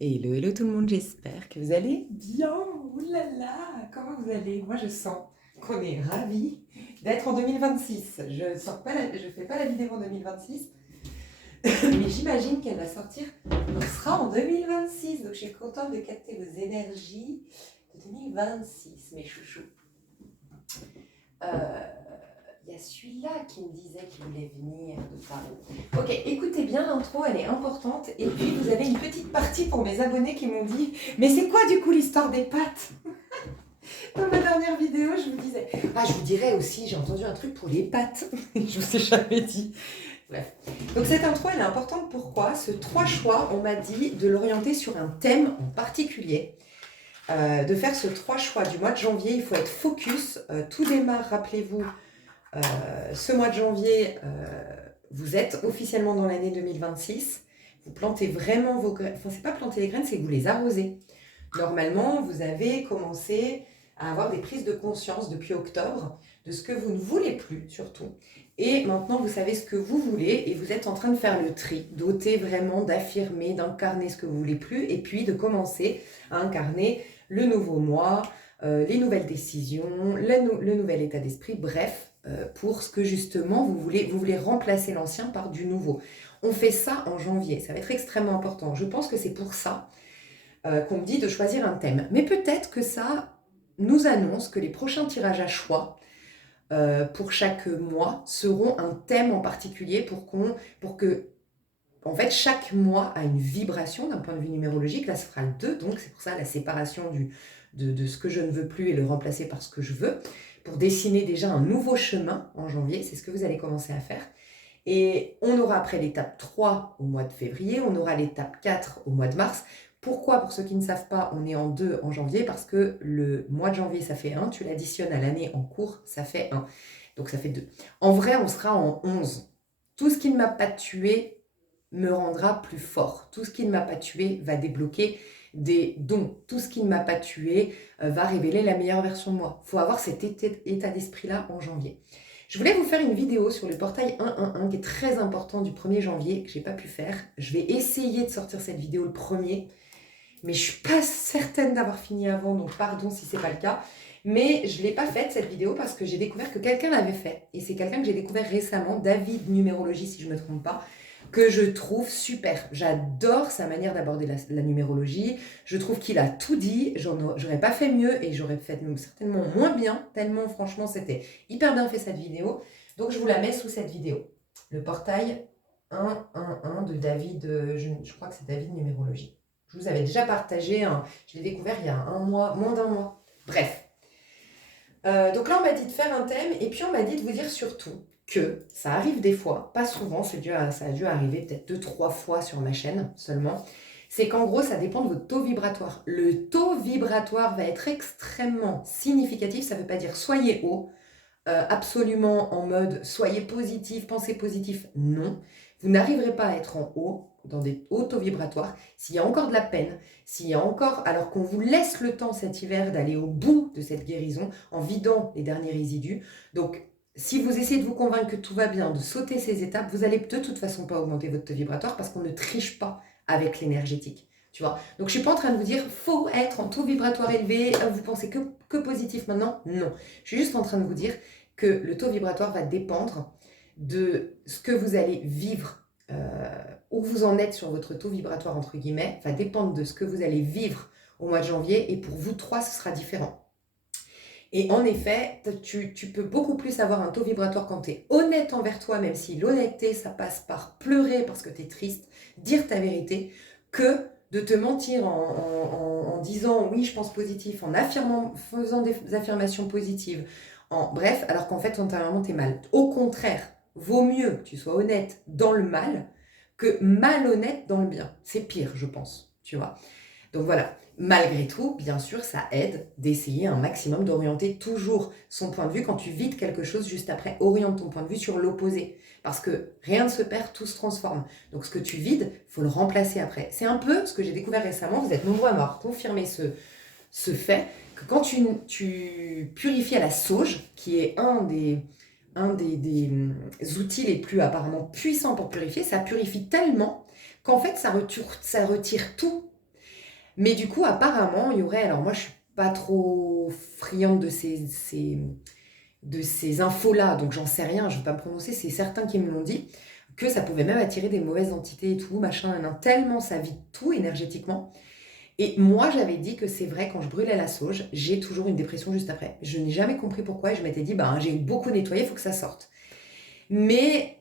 Hello, hello tout le monde, j'espère que vous allez bien. Oulala, comment vous allez? Moi je sens qu'on est ravis d'être en 2026. Je fais pas la vidéo en 2026, mais j'imagine qu'elle va sortir. On sera en 2026, donc je suis contente de capter vos énergies de 2026, mes chouchous. Il y a celui-là qui me disait qu'il voulait venir de Paris. Ok, écoutez bien l'intro, elle est importante. Et puis vous avez une petite partie pour mes abonnés qui m'ont dit mais c'est quoi du coup l'histoire des pâtes? Dans ma dernière vidéo, je vous disais ah, je vous dirais aussi, j'ai entendu un truc pour les pâtes. Je vous ai jamais dit. Bref. Donc cette intro, elle est importante. Pourquoi? Ce 3 choix, on m'a dit de l'orienter sur un thème en particulier. De faire ce 3 choix du mois de janvier, il faut être focus. Tout démarre, rappelez-vous, ce mois de janvier, vous êtes officiellement dans l'année 2026. Vous plantez vraiment vos graines. Enfin, c'est pas planter les graines, c'est que vous les arrosez. Normalement, vous avez commencé à avoir des prises de conscience depuis octobre de ce que vous ne voulez plus, surtout. Et maintenant, vous savez ce que vous voulez et vous êtes en train de faire le tri, d'ôter vraiment, d'affirmer, d'incarner ce que vous voulez plus et puis de commencer à incarner le nouveau mois, les nouvelles décisions, le nouvel état d'esprit, bref, pour ce que justement vous voulez remplacer l'ancien par du nouveau. On fait ça en janvier, ça va être extrêmement important. Je pense que c'est pour ça qu'on me dit de choisir un thème. Mais peut-être que ça nous annonce que les prochains tirages à choix pour chaque mois seront un thème en particulier pour que en fait, chaque mois a une vibration d'un point de vue numérologique. Là, ce sera le 2, donc c'est pour ça la séparation de ce que je ne veux plus et le remplacer par ce que je veux, pour dessiner déjà un nouveau chemin en janvier. C'est ce que vous allez commencer à faire. Et on aura après l'étape 3 au mois de février, on aura l'étape 4 au mois de mars. Pourquoi? Pour ceux qui ne savent pas, on est en 2 en janvier, parce que le mois de janvier, ça fait 1, tu l'additionnes à l'année en cours, ça fait 1. Donc ça fait 2. En vrai, on sera en 11. Tout ce qui ne m'a pas tué me rendra plus fort. Tout ce qui ne m'a pas tué va débloquer des dons. Tout ce qui ne m'a pas tué va révéler la meilleure version de moi. Il faut avoir cet état d'esprit-là en janvier. Je voulais vous faire une vidéo sur le portail 111 qui est très important du 1er janvier, que je n'ai pas pu faire. Je vais essayer de sortir cette vidéo le 1er, mais je ne suis pas certaine d'avoir fini avant, donc pardon si ce n'est pas le cas. Mais je ne l'ai pas faite cette vidéo parce que j'ai découvert que quelqu'un l'avait fait. Et c'est quelqu'un que j'ai découvert récemment, David Numérologie si je ne me trompe pas, que je trouve super. J'adore sa manière d'aborder la numérologie. Je trouve qu'il a tout dit. J'aurais pas fait mieux et j'aurais fait certainement moins bien, tellement franchement c'était hyper bien fait cette vidéo. Donc je vous la mets sous cette vidéo. Le portail 111 de David, je crois que c'est David Numérologie. Je vous avais déjà partagé, je l'ai découvert il y a un mois, moins d'un mois. Bref. Donc là on m'a dit de faire un thème et puis on m'a dit de vous dire surtout que ça arrive des fois, pas souvent, ça a dû arriver peut-être 2-3 fois sur ma chaîne seulement, c'est qu'en gros ça dépend de votre taux vibratoire. Le taux vibratoire va être extrêmement significatif, ça ne veut pas dire soyez haut, absolument en mode soyez positif, pensez positif, non. Vous n'arriverez pas à être en haut, dans des hauts taux vibratoires, s'il y a encore de la peine, s'il y a encore, alors qu'on vous laisse le temps cet hiver d'aller au bout de cette guérison en vidant les derniers résidus. Donc, si vous essayez de vous convaincre que tout va bien, de sauter ces étapes, vous allez de toute façon pas augmenter votre taux vibratoire parce qu'on ne triche pas avec l'énergétique. Tu vois. Donc je suis pas en train de vous dire faut être en taux vibratoire élevé, vous pensez que positif maintenant. Non. Je suis juste en train de vous dire que le taux vibratoire va dépendre de ce que vous allez vivre, où vous en êtes sur votre taux vibratoire entre guillemets, va dépendre de ce que vous allez vivre au mois de janvier et pour vous trois ce sera différent. Et en effet, tu peux beaucoup plus avoir un taux vibratoire quand tu es honnête envers toi, même si l'honnêteté, ça passe par pleurer parce que tu es triste, dire ta vérité, que de te mentir en disant oui, je pense positif, en affirmant, faisant des affirmations positives, bref, alors qu'en fait, intérieurement, tu es mal. Au contraire, vaut mieux que tu sois honnête dans le mal que malhonnête dans le bien. C'est pire, je pense, tu vois. Donc voilà, malgré tout, bien sûr, ça aide d'essayer un maximum d'orienter toujours son point de vue. Quand tu vides quelque chose, juste après, oriente ton point de vue sur l'opposé. Parce que rien ne se perd, tout se transforme. Donc ce que tu vides, il faut le remplacer après. C'est un peu ce que j'ai découvert récemment, vous êtes nombreux à m'avoir confirmé ce fait, que quand tu purifies à la sauge, qui est un des outils les plus apparemment puissants pour purifier, ça purifie tellement qu'en fait ça retire tout. Mais du coup, apparemment, il y aurait... Alors moi, je suis pas trop friande de ces infos-là, donc j'en sais rien, je ne vais pas me prononcer, c'est certains qui me l'ont dit, que ça pouvait même attirer des mauvaises entités et tout, machin, tellement ça vide tout énergétiquement. Et moi, j'avais dit que c'est vrai, quand je brûlais la sauge, j'ai toujours une dépression juste après. Je n'ai jamais compris pourquoi et je m'étais dit, j'ai beaucoup nettoyé, il faut que ça sorte. Mais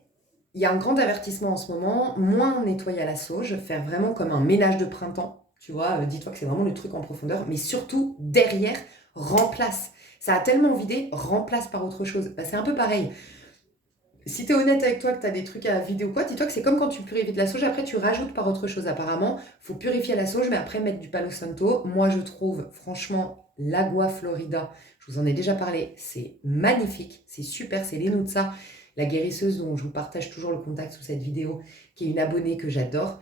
il y a un grand avertissement en ce moment, moins nettoyer à la sauge, faire vraiment comme un ménage de printemps, tu vois, dis-toi que c'est vraiment le truc en profondeur, mais surtout, derrière, remplace. Ça a tellement vidé, remplace par autre chose. C'est un peu pareil. Si tu es honnête avec toi, que tu as des trucs à vider ou quoi, dis-toi que c'est comme quand tu purifies de la sauge, après tu rajoutes par autre chose. Apparemment, il faut purifier la sauge, mais après mettre du Palo Santo. Moi, je trouve, franchement, l'Agua Florida, je vous en ai déjà parlé, c'est magnifique, c'est super, c'est Lenutsa, la guérisseuse dont je vous partage toujours le contact sous cette vidéo, qui est une abonnée que j'adore,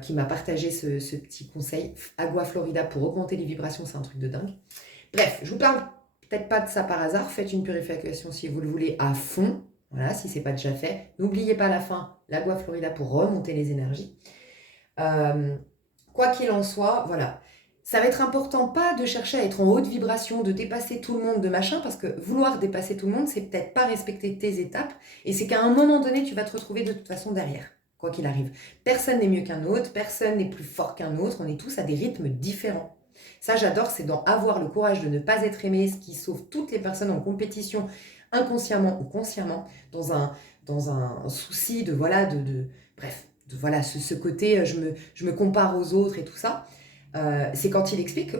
qui m'a partagé ce petit conseil. Agua Florida pour augmenter les vibrations, c'est un truc de dingue. Bref, je vous parle peut-être pas de ça par hasard. Faites une purification si vous le voulez à fond. Voilà, si ce n'est pas déjà fait. N'oubliez pas à la fin l'Agua Florida pour remonter les énergies. Quoi qu'il en soit, voilà. Ça va être important pas de chercher à être en haute vibration, de dépasser tout le monde, de machin, parce que vouloir dépasser tout le monde, c'est peut-être pas respecter tes étapes, et c'est qu'à un moment donné, tu vas te retrouver de toute façon derrière, quoi qu'il arrive. Personne n'est mieux qu'un autre, personne n'est plus fort qu'un autre, on est tous à des rythmes différents. Ça, j'adore, c'est dans avoir le courage de ne pas être aimé, ce qui sauve toutes les personnes en compétition, inconsciemment ou consciemment, dans un souci de, voilà, bref, de, voilà, ce côté, je me compare aux autres et tout ça. C'est quand il explique,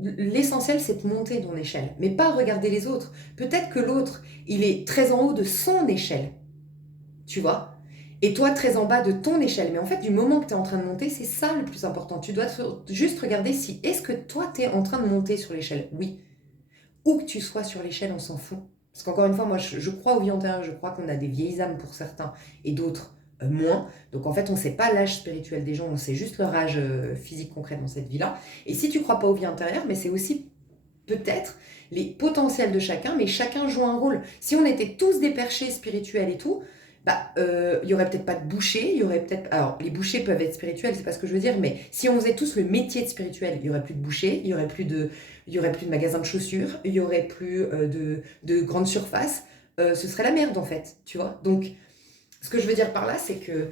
l'essentiel c'est de monter dans l'échelle, mais pas regarder les autres. Peut-être que l'autre, il est très en haut de son échelle, tu vois, et toi très en bas de ton échelle. Mais en fait, du moment que tu es en train de monter, c'est ça le plus important. Tu dois juste regarder si, est-ce que toi tu es en train de monter sur l'échelle? Oui. Où que tu sois sur l'échelle, on s'en fout. Parce qu'encore une fois, moi je crois aux vies antérieures, je crois qu'on a des vieilles âmes pour certains et d'autres moins. Donc en fait, on ne sait pas l'âge spirituel des gens, on sait juste leur âge physique concret dans cette vie-là. Et si tu ne crois pas aux vies antérieures, mais c'est aussi peut-être les potentiels de chacun, mais chacun joue un rôle. Si on était tous des perchés spirituels et tout, il y aurait peut-être pas de boucher, il y aurait peut-être... Alors, les bouchers peuvent être spirituels, c'est pas ce que je veux dire, mais si on faisait tous le métier de spirituel, il y aurait plus de bouchers, il y aurait plus de magasins de chaussures, il y aurait plus de grandes surfaces, ce serait la merde en fait, tu vois. Donc, ce que je veux dire par là, c'est que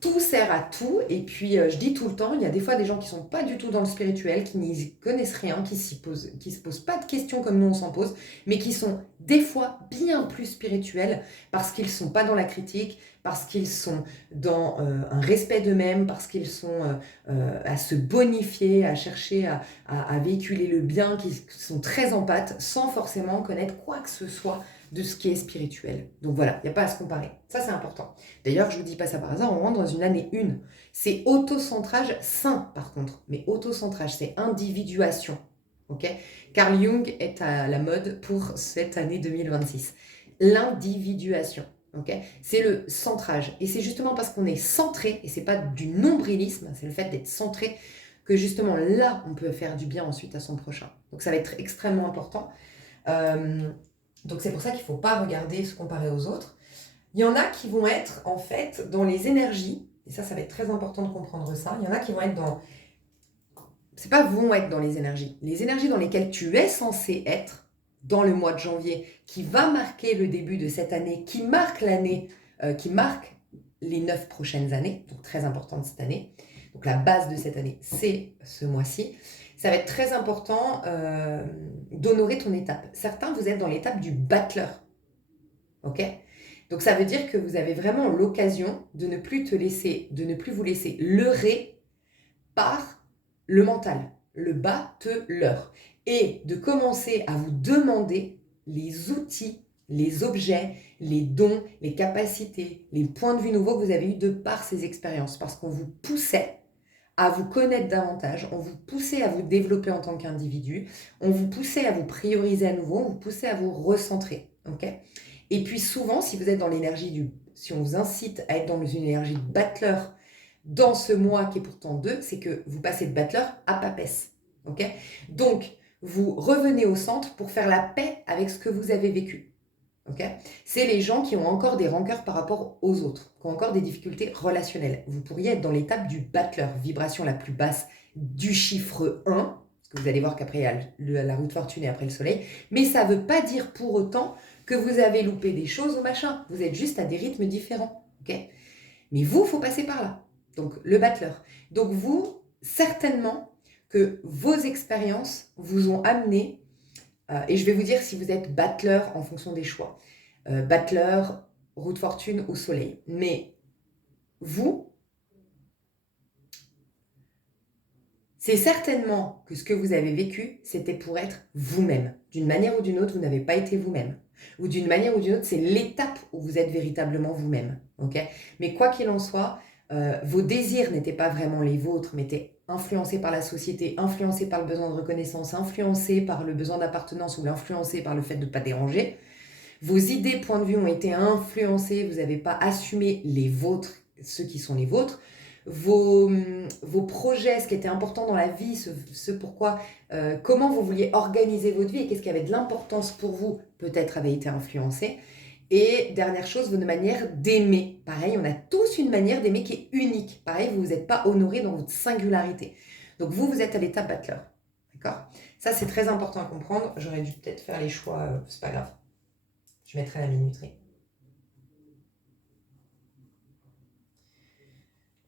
tout sert à tout, et puis je dis tout le temps, il y a des fois des gens qui sont pas du tout dans le spirituel, qui n'y connaissent rien, qui se posent pas de questions comme nous on s'en pose, mais qui sont des fois bien plus spirituels, parce qu'ils sont pas dans la critique, parce qu'ils sont dans un respect d'eux-mêmes, parce qu'ils sont à se bonifier, à chercher à véhiculer le bien, qui sont très empathes, sans forcément connaître quoi que ce soit de ce qui est spirituel. Donc voilà, il n'y a pas à se comparer. Ça, c'est important. D'ailleurs, je ne vous dis pas ça par hasard, on rentre dans une année 1. C'est autocentrage sain, par contre. Mais autocentrage, c'est individuation. Ok? Carl Jung est à la mode pour cette année 2026. L'individuation. Okay, c'est le centrage. Et c'est justement parce qu'on est centré, et c'est pas du nombrilisme, c'est le fait d'être centré, que justement là, on peut faire du bien ensuite à son prochain. Donc ça va être extrêmement important. Donc c'est pour ça qu'il ne faut pas regarder, se comparer aux autres. Il y en a qui vont être en fait dans les énergies, et ça va être très important de comprendre ça. Il y en a qui vont être dans... C'est pas vont être dans les énergies dans lesquelles tu es censé être dans le mois de janvier, qui va marquer le début de cette année, qui marque l'année, qui marque les 9 prochaines années, donc très importante cette année. Donc la base de cette année, c'est ce mois-ci. Ça va être très important d'honorer ton étape. Certains, vous êtes dans l'étape du battleur. Ok? Donc ça veut dire que vous avez vraiment l'occasion de ne plus vous laisser leurrer par le mental, le battleur. Et de commencer à vous demander les outils, les objets, les dons, les capacités, les points de vue nouveaux que vous avez eus de par ces expériences. Parce qu'on vous poussait à vous connaître davantage, on vous poussait à vous développer en tant qu'individu, on vous poussait à vous prioriser à nouveau, on vous poussait à vous recentrer. Okay? Et puis souvent, si vous êtes dans l'énergie si on vous incite à être dans une énergie de battleur dans ce mois qui est pourtant 2, c'est que vous passez de battleur à papesse. Okay? Donc, vous revenez au centre pour faire la paix avec ce que vous avez vécu. ok? C'est les gens qui ont encore des rancœurs par rapport aux autres, qui ont encore des difficultés relationnelles. Vous pourriez être dans l'étape du battleur, vibration la plus basse du chiffre 1, parce que vous allez voir qu'après il y a la roue de fortune et après le soleil, mais ça ne veut pas dire pour autant que vous avez loupé des choses ou machin. Vous êtes juste à des rythmes différents, ok? Mais vous, il faut passer par là. Donc, le battleur. Donc, vous, certainement que vos expériences vous ont amené, et je vais vous dire si vous êtes battleur en fonction des choix. Battleur, roue de fortune ou soleil. Mais vous, c'est certainement que ce que vous avez vécu, c'était pour être vous-même. D'une manière ou d'une autre, vous n'avez pas été vous-même. Ou d'une manière ou d'une autre, c'est l'étape où vous êtes véritablement vous-même. Okay, mais quoi qu'il en soit, vos désirs n'étaient pas vraiment les vôtres, mais étaient influencés par la société, influencés par le besoin de reconnaissance, influencés par le besoin d'appartenance ou influencés par le fait de ne pas déranger. Vos idées, points de vue ont été influencés, vous n'avez pas assumé les vôtres, ceux qui sont les vôtres. Vos projets, ce qui était important dans la vie, ce pourquoi, comment vous vouliez organiser votre vie et qu'est-ce qui avait de l'importance pour vous, peut-être avait été influencé. Et dernière chose, votre manière d'aimer. Pareil, on a tous une manière d'aimer qui est unique. Pareil, vous n'êtes pas honoré dans votre singularité. Donc vous êtes à l'étape battleur. D'accord? Ça, c'est très important à comprendre. J'aurais dû peut-être faire les choix, c'est pas grave. Je mettrai la minuterie.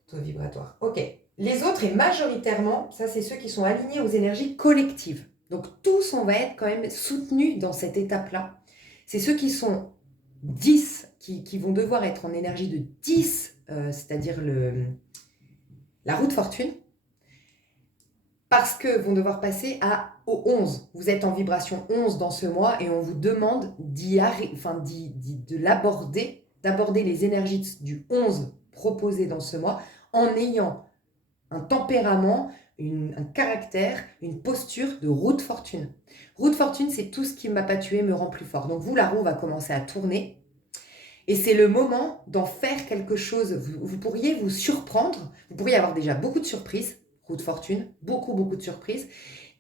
Taux vibratoire. Ok. Les autres, et majoritairement, ça c'est ceux qui sont alignés aux énergies collectives. Donc tous, on va être quand même soutenus dans cette étape-là. C'est ceux qui sont 10, qui vont devoir être en énergie de 10, c'est-à-dire la roue de fortune, parce que vont devoir passer au 11. Vous êtes en vibration 11 dans ce mois et on vous demande de l'aborder, d'aborder les énergies du 11 proposées dans ce mois en ayant un tempérament, un caractère, une posture de roue de fortune. Roue de fortune, c'est tout ce qui ne m'a pas tué me rend plus fort. Donc vous, la roue va commencer à tourner et c'est le moment d'en faire quelque chose. Vous pourriez vous surprendre, vous pourriez avoir déjà beaucoup de surprises, roue de fortune, beaucoup de surprises,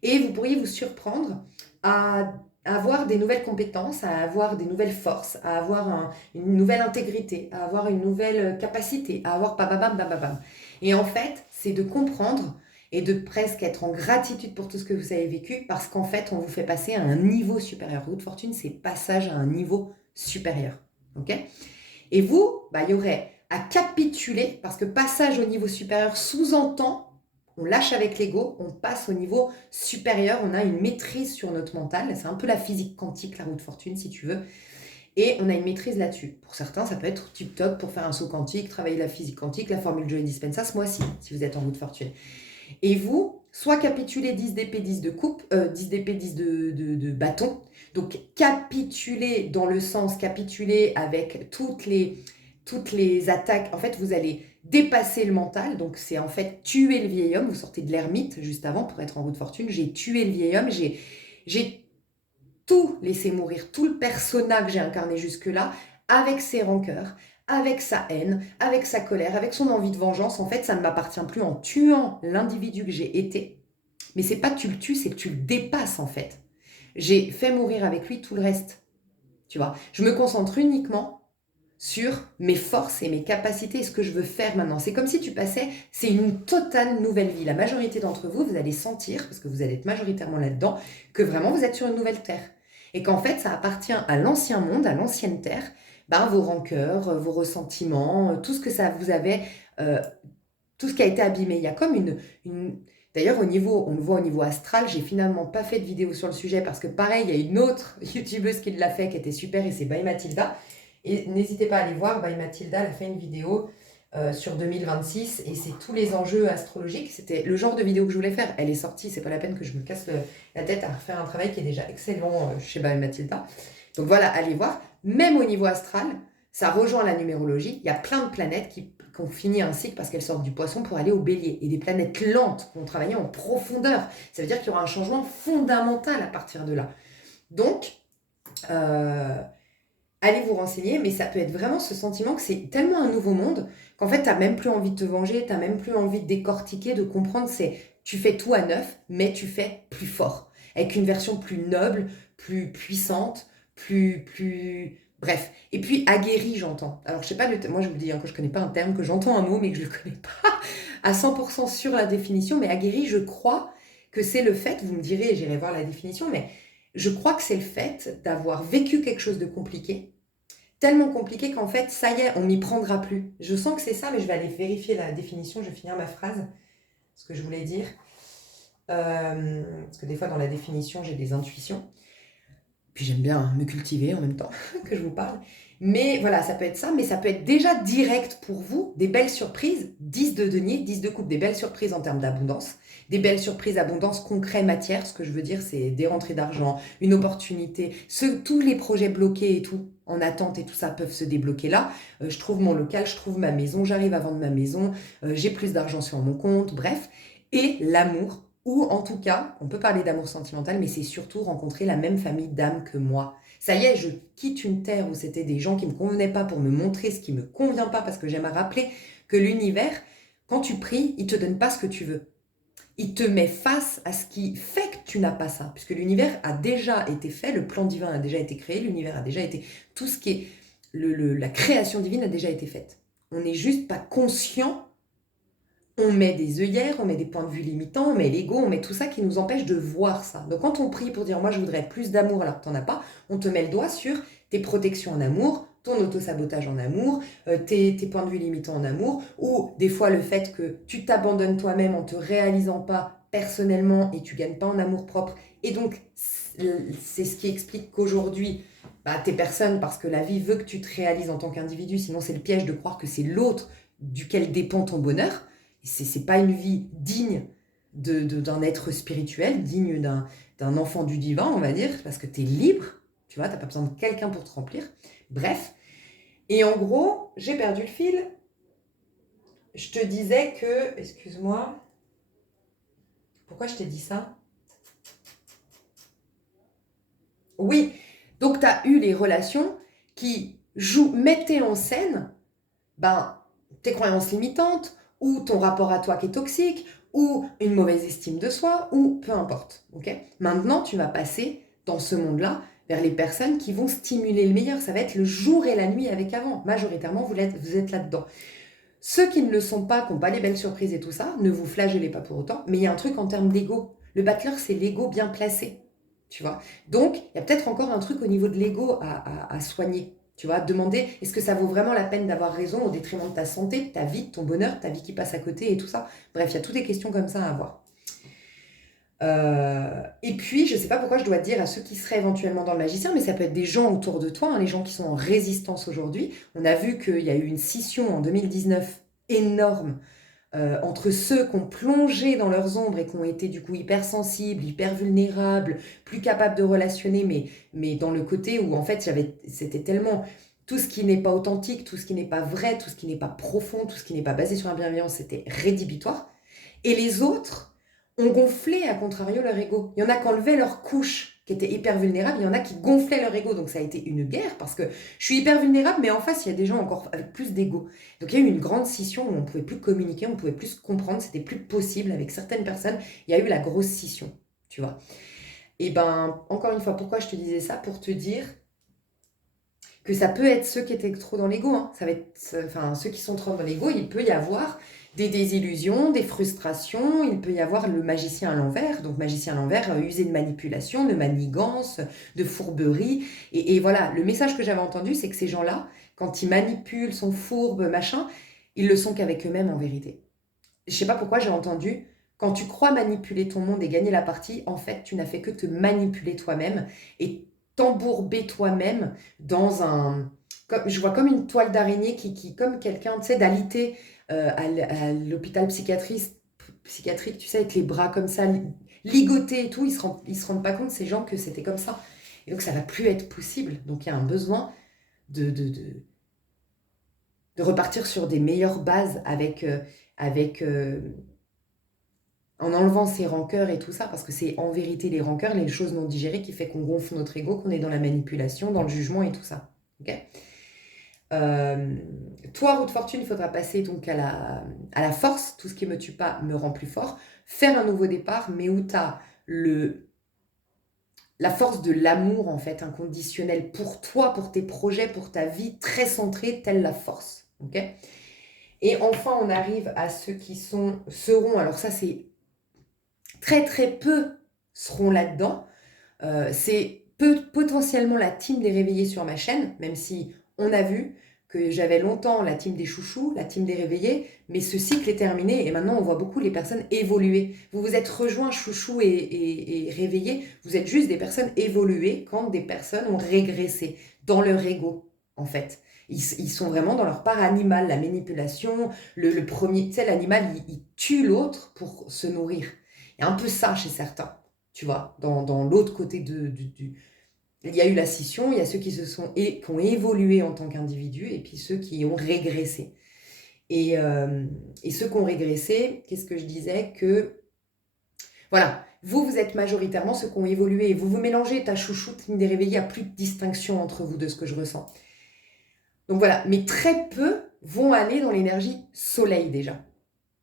et vous pourriez vous surprendre à avoir des nouvelles compétences, à avoir des nouvelles forces, à avoir une nouvelle intégrité, à avoir une nouvelle capacité, à avoir bababam. Et en fait, c'est de comprendre et de presque être en gratitude pour tout ce que vous avez vécu parce qu'en fait, on vous fait passer à un niveau supérieur. Roue de fortune, c'est passage à un niveau supérieur. Ok ? Et vous, il y aurait à capituler parce que passage au niveau supérieur sous-entend on lâche avec l'ego, on passe au niveau supérieur, on a une maîtrise sur notre mental. C'est un peu la physique quantique, la roue de fortune, si tu veux. Et on a une maîtrise là-dessus. Pour certains, ça peut être tip-top pour faire un saut quantique, travailler la physique quantique, la formule Joe Dispenza ce mois-ci, si vous êtes en roue de fortune. Et vous, soit capituler 10 d'épée, 10 de coupe, 10 d'épée, 10 de bâton. Donc, capituler dans le sens, capituler avec toutes les attaques. En fait, vous allez dépasser le mental, donc c'est en fait tuer le vieil homme. Vous sortez de l'ermite juste avant pour être en roue de fortune. J'ai tué le vieil homme, j'ai tout laissé mourir, tout le persona que j'ai incarné jusque-là, avec ses rancœurs, avec sa haine, avec sa colère, avec son envie de vengeance. En fait, ça ne m'appartient plus en tuant l'individu que j'ai été. Mais c'est pas que tu le tues, c'est que tu le dépasses en fait. J'ai fait mourir avec lui tout le reste. Tu vois, je me concentre uniquement sur mes forces et mes capacités et ce que je veux faire maintenant. C'est comme si tu passais, c'est une totale nouvelle vie. La majorité d'entre vous, vous allez sentir, parce que vous allez être majoritairement là-dedans, que vraiment vous êtes sur une nouvelle terre. Et qu'en fait, ça appartient à l'ancien monde, à l'ancienne terre, vos rancœurs, vos ressentiments, tout ce que ça vous avait, tout ce qui a été abîmé. Il y a comme une... D'ailleurs, on le voit au niveau astral, j'ai finalement pas fait de vidéo sur le sujet parce que pareil, il y a une autre youtubeuse qui l'a fait, qui était super, et c'est By Mathilda. Et n'hésitez pas à aller voir, By Mathilda, elle a fait une vidéo sur 2026 et c'est tous les enjeux astrologiques. C'était le genre de vidéo que je voulais faire. Elle est sortie, c'est pas la peine que je me casse la tête à refaire un travail qui est déjà excellent chez By Mathilda. Donc voilà, allez voir. Même au niveau astral, ça rejoint la numérologie. Il y a plein de planètes qui ont fini un cycle parce qu'elles sortent du poisson pour aller au bélier. Et des planètes lentes qui ont travaillé en profondeur. Ça veut dire qu'il y aura un changement fondamental à partir de là. Donc, allez vous renseigner, mais ça peut être vraiment ce sentiment que c'est tellement un nouveau monde qu'en fait, tu n'as même plus envie de te venger, tu n'as même plus envie de décortiquer, de comprendre. C'est tu fais tout à neuf, mais tu fais plus fort, avec une version plus noble, plus puissante, plus Bref. Et puis, aguerri, j'entends. Alors, je sais pas, moi je vous dis, hein, que je connais pas un terme, que j'entends un mot, mais que je le connais pas à 100% sur la définition. Mais aguerri, je crois que c'est le fait, vous me direz, j'irai voir la définition, mais je crois que c'est le fait d'avoir vécu quelque chose de compliqué, tellement compliqué qu'en fait, ça y est, on m'y prendra plus. Je sens que c'est ça, mais je vais aller vérifier la définition, je vais finir ma phrase, ce que je voulais dire. Parce que des fois, dans la définition, j'ai des intuitions. Puis j'aime bien me cultiver en même temps que je vous parle. Mais voilà, ça peut être ça, mais ça peut être déjà direct pour vous, des belles surprises, 10 de denier, 10 de coupe, des belles surprises en termes d'abondance, des belles surprises, abondance, concret, matière. Ce que je veux dire, c'est des rentrées d'argent, une opportunité. Tous les projets bloqués et tout, en attente et tout ça, peuvent se débloquer là. Je trouve mon local, je trouve ma maison, j'arrive à vendre ma maison, j'ai plus d'argent sur mon compte, bref. Et l'amour, ou en tout cas, on peut parler d'amour sentimental, mais c'est surtout rencontrer la même famille d'âme que moi. Ça y est, je quitte une terre où c'était des gens qui ne me convenaient pas pour me montrer ce qui ne me convient pas, parce que j'aime à rappeler que l'univers, quand tu pries, il ne te donne pas ce que tu veux. Il te met face à ce qui fait que tu n'as pas ça. Puisque l'univers a déjà été fait, le plan divin a déjà été créé, l'univers a déjà été... Tout ce qui est... la création divine a déjà été faite. On n'est juste pas conscient. On met des œillères, on met des points de vue limitants, on met l'ego, on met tout ça qui nous empêche de voir ça. Donc quand on prie pour dire « moi je voudrais plus d'amour alors que tu n'en as pas », on te met le doigt sur tes protections en amour, ton auto-sabotage en amour, tes points de vue limitants en amour, ou des fois le fait que tu t'abandonnes toi-même en te réalisant pas personnellement et tu gagnes pas en amour propre. Et donc c'est ce qui explique qu'aujourd'hui, t'es personne parce que la vie veut que tu te réalises en tant qu'individu, sinon c'est le piège de croire que c'est l'autre duquel dépend ton bonheur. C'est pas une vie digne d'un être spirituel, digne d'un enfant du divin, on va dire, parce que tu es libre, tu vois, tu n'as pas besoin de quelqu'un pour te remplir. Bref. Et en gros, j'ai perdu le fil. Je te disais que... Excuse-moi. Pourquoi je t'ai dit ça? Oui. Donc, tu as eu les relations qui mettaient en scène tes croyances limitantes, ou ton rapport à toi qui est toxique, ou une mauvaise estime de soi, ou peu importe. Okay. Maintenant, tu vas passer dans ce monde-là vers les personnes qui vont stimuler le meilleur. Ça va être le jour et la nuit avec avant. Majoritairement, vous êtes là-dedans. Ceux qui ne le sont pas, qui n'ont pas les belles surprises et tout ça, ne vous flagellez pas pour autant. Mais il y a un truc en termes d'ego. Le battleur, c'est l'ego bien placé. Tu vois. Donc, il y a peut-être encore un truc au niveau de l'ego à soigner. Tu vois, demander est-ce que ça vaut vraiment la peine d'avoir raison au détriment de ta santé, de ta vie, de ton bonheur, ta vie qui passe à côté et tout ça. Bref, il y a toutes des questions comme ça à avoir. Et puis, je ne sais pas pourquoi je dois dire à ceux qui seraient éventuellement dans le magicien, mais ça peut être des gens autour de toi, hein, les gens qui sont en résistance aujourd'hui. On a vu qu'il y a eu une scission en 2019 énorme entre ceux qui ont plongé dans leurs ombres et qui ont été du coup hypersensibles, hyper vulnérables, plus capables de relationner, mais dans le côté où en fait c'était tellement tout ce qui n'est pas authentique, tout ce qui n'est pas vrai, tout ce qui n'est pas profond, tout ce qui n'est pas basé sur la bienveillance, c'était rédhibitoire. Et les autres ont gonflé à contrario leur ego. Il y en a qui enlevaient leur couche, qui étaient hyper vulnérables, il y en a qui gonflaient leur ego. Donc ça a été une guerre parce que je suis hyper vulnérable, mais en face, il y a des gens encore avec plus d'ego. Donc il y a eu une grande scission où on ne pouvait plus communiquer, on ne pouvait plus se comprendre, c'était plus possible avec certaines personnes. Il y a eu la grosse scission, tu vois. Et encore une fois, pourquoi je te disais ça? Pour te dire que ça peut être ceux qui étaient trop dans l'ego. Hein. Ça va être, ceux qui sont trop dans l'ego, il peut y avoir des désillusions, des frustrations, il peut y avoir le magicien à l'envers. Donc magicien à l'envers, usé de manipulation, de manigance, de fourberie. Et voilà, le message que j'avais entendu, c'est que ces gens-là, quand ils manipulent, sont fourbes, machin, ils le sont qu'avec eux-mêmes en vérité. Je sais pas pourquoi j'ai entendu, quand tu crois manipuler ton monde et gagner la partie, en fait, tu n'as fait que te manipuler toi-même et t'embourber toi-même dans je vois comme une toile d'araignée qui comme quelqu'un, tu sais, d'alité à l'hôpital psychiatrique, tu sais, avec les bras comme ça, ligotés et tout, ils se rendent pas compte, ces gens, que c'était comme ça. Et donc, ça va plus être possible. Donc, il y a un besoin de repartir sur des meilleures bases en enlevant ces rancœurs et tout ça, parce que c'est en vérité les rancœurs, les choses non digérées qui fait qu'on gonfle notre ego, qu'on est dans la manipulation, dans le jugement et tout ça. Okay. Toi, roue de fortune, il faudra passer donc à la force. Tout ce qui ne me tue pas me rend plus fort. Faire un nouveau départ, mais où tu as la force de l'amour, en fait, inconditionnel pour toi, pour tes projets, pour ta vie, très centrée, telle la force. Ok. Et enfin, on arrive à ceux qui seront, alors ça c'est très très peu seront là-dedans. C'est potentiellement la team des réveillés sur ma chaîne, même si on a vu que j'avais longtemps la team des chouchous, la team des réveillés, mais ce cycle est terminé et maintenant on voit beaucoup les personnes évoluer. Vous vous êtes rejoints chouchous et réveillés, vous êtes juste des personnes évoluées quand des personnes ont régressé dans leur ego, en fait. Ils sont vraiment dans leur part animale, la manipulation, le premier, tu sais, l'animal, il tue l'autre pour se nourrir. Il y a un peu ça chez certains, tu vois, dans l'autre côté Il y a eu la scission, il y a ceux qui ont évolué en tant qu'individus et puis ceux qui ont régressé. Et ceux qui ont régressé, qu'est-ce que je disais? Que, voilà, vous êtes majoritairement ceux qui ont évolué. Vous vous mélangez, ta chouchoute, des réveillés, il n'y a plus de distinction entre vous de ce que je ressens. Donc voilà, mais très peu vont aller dans l'énergie soleil déjà.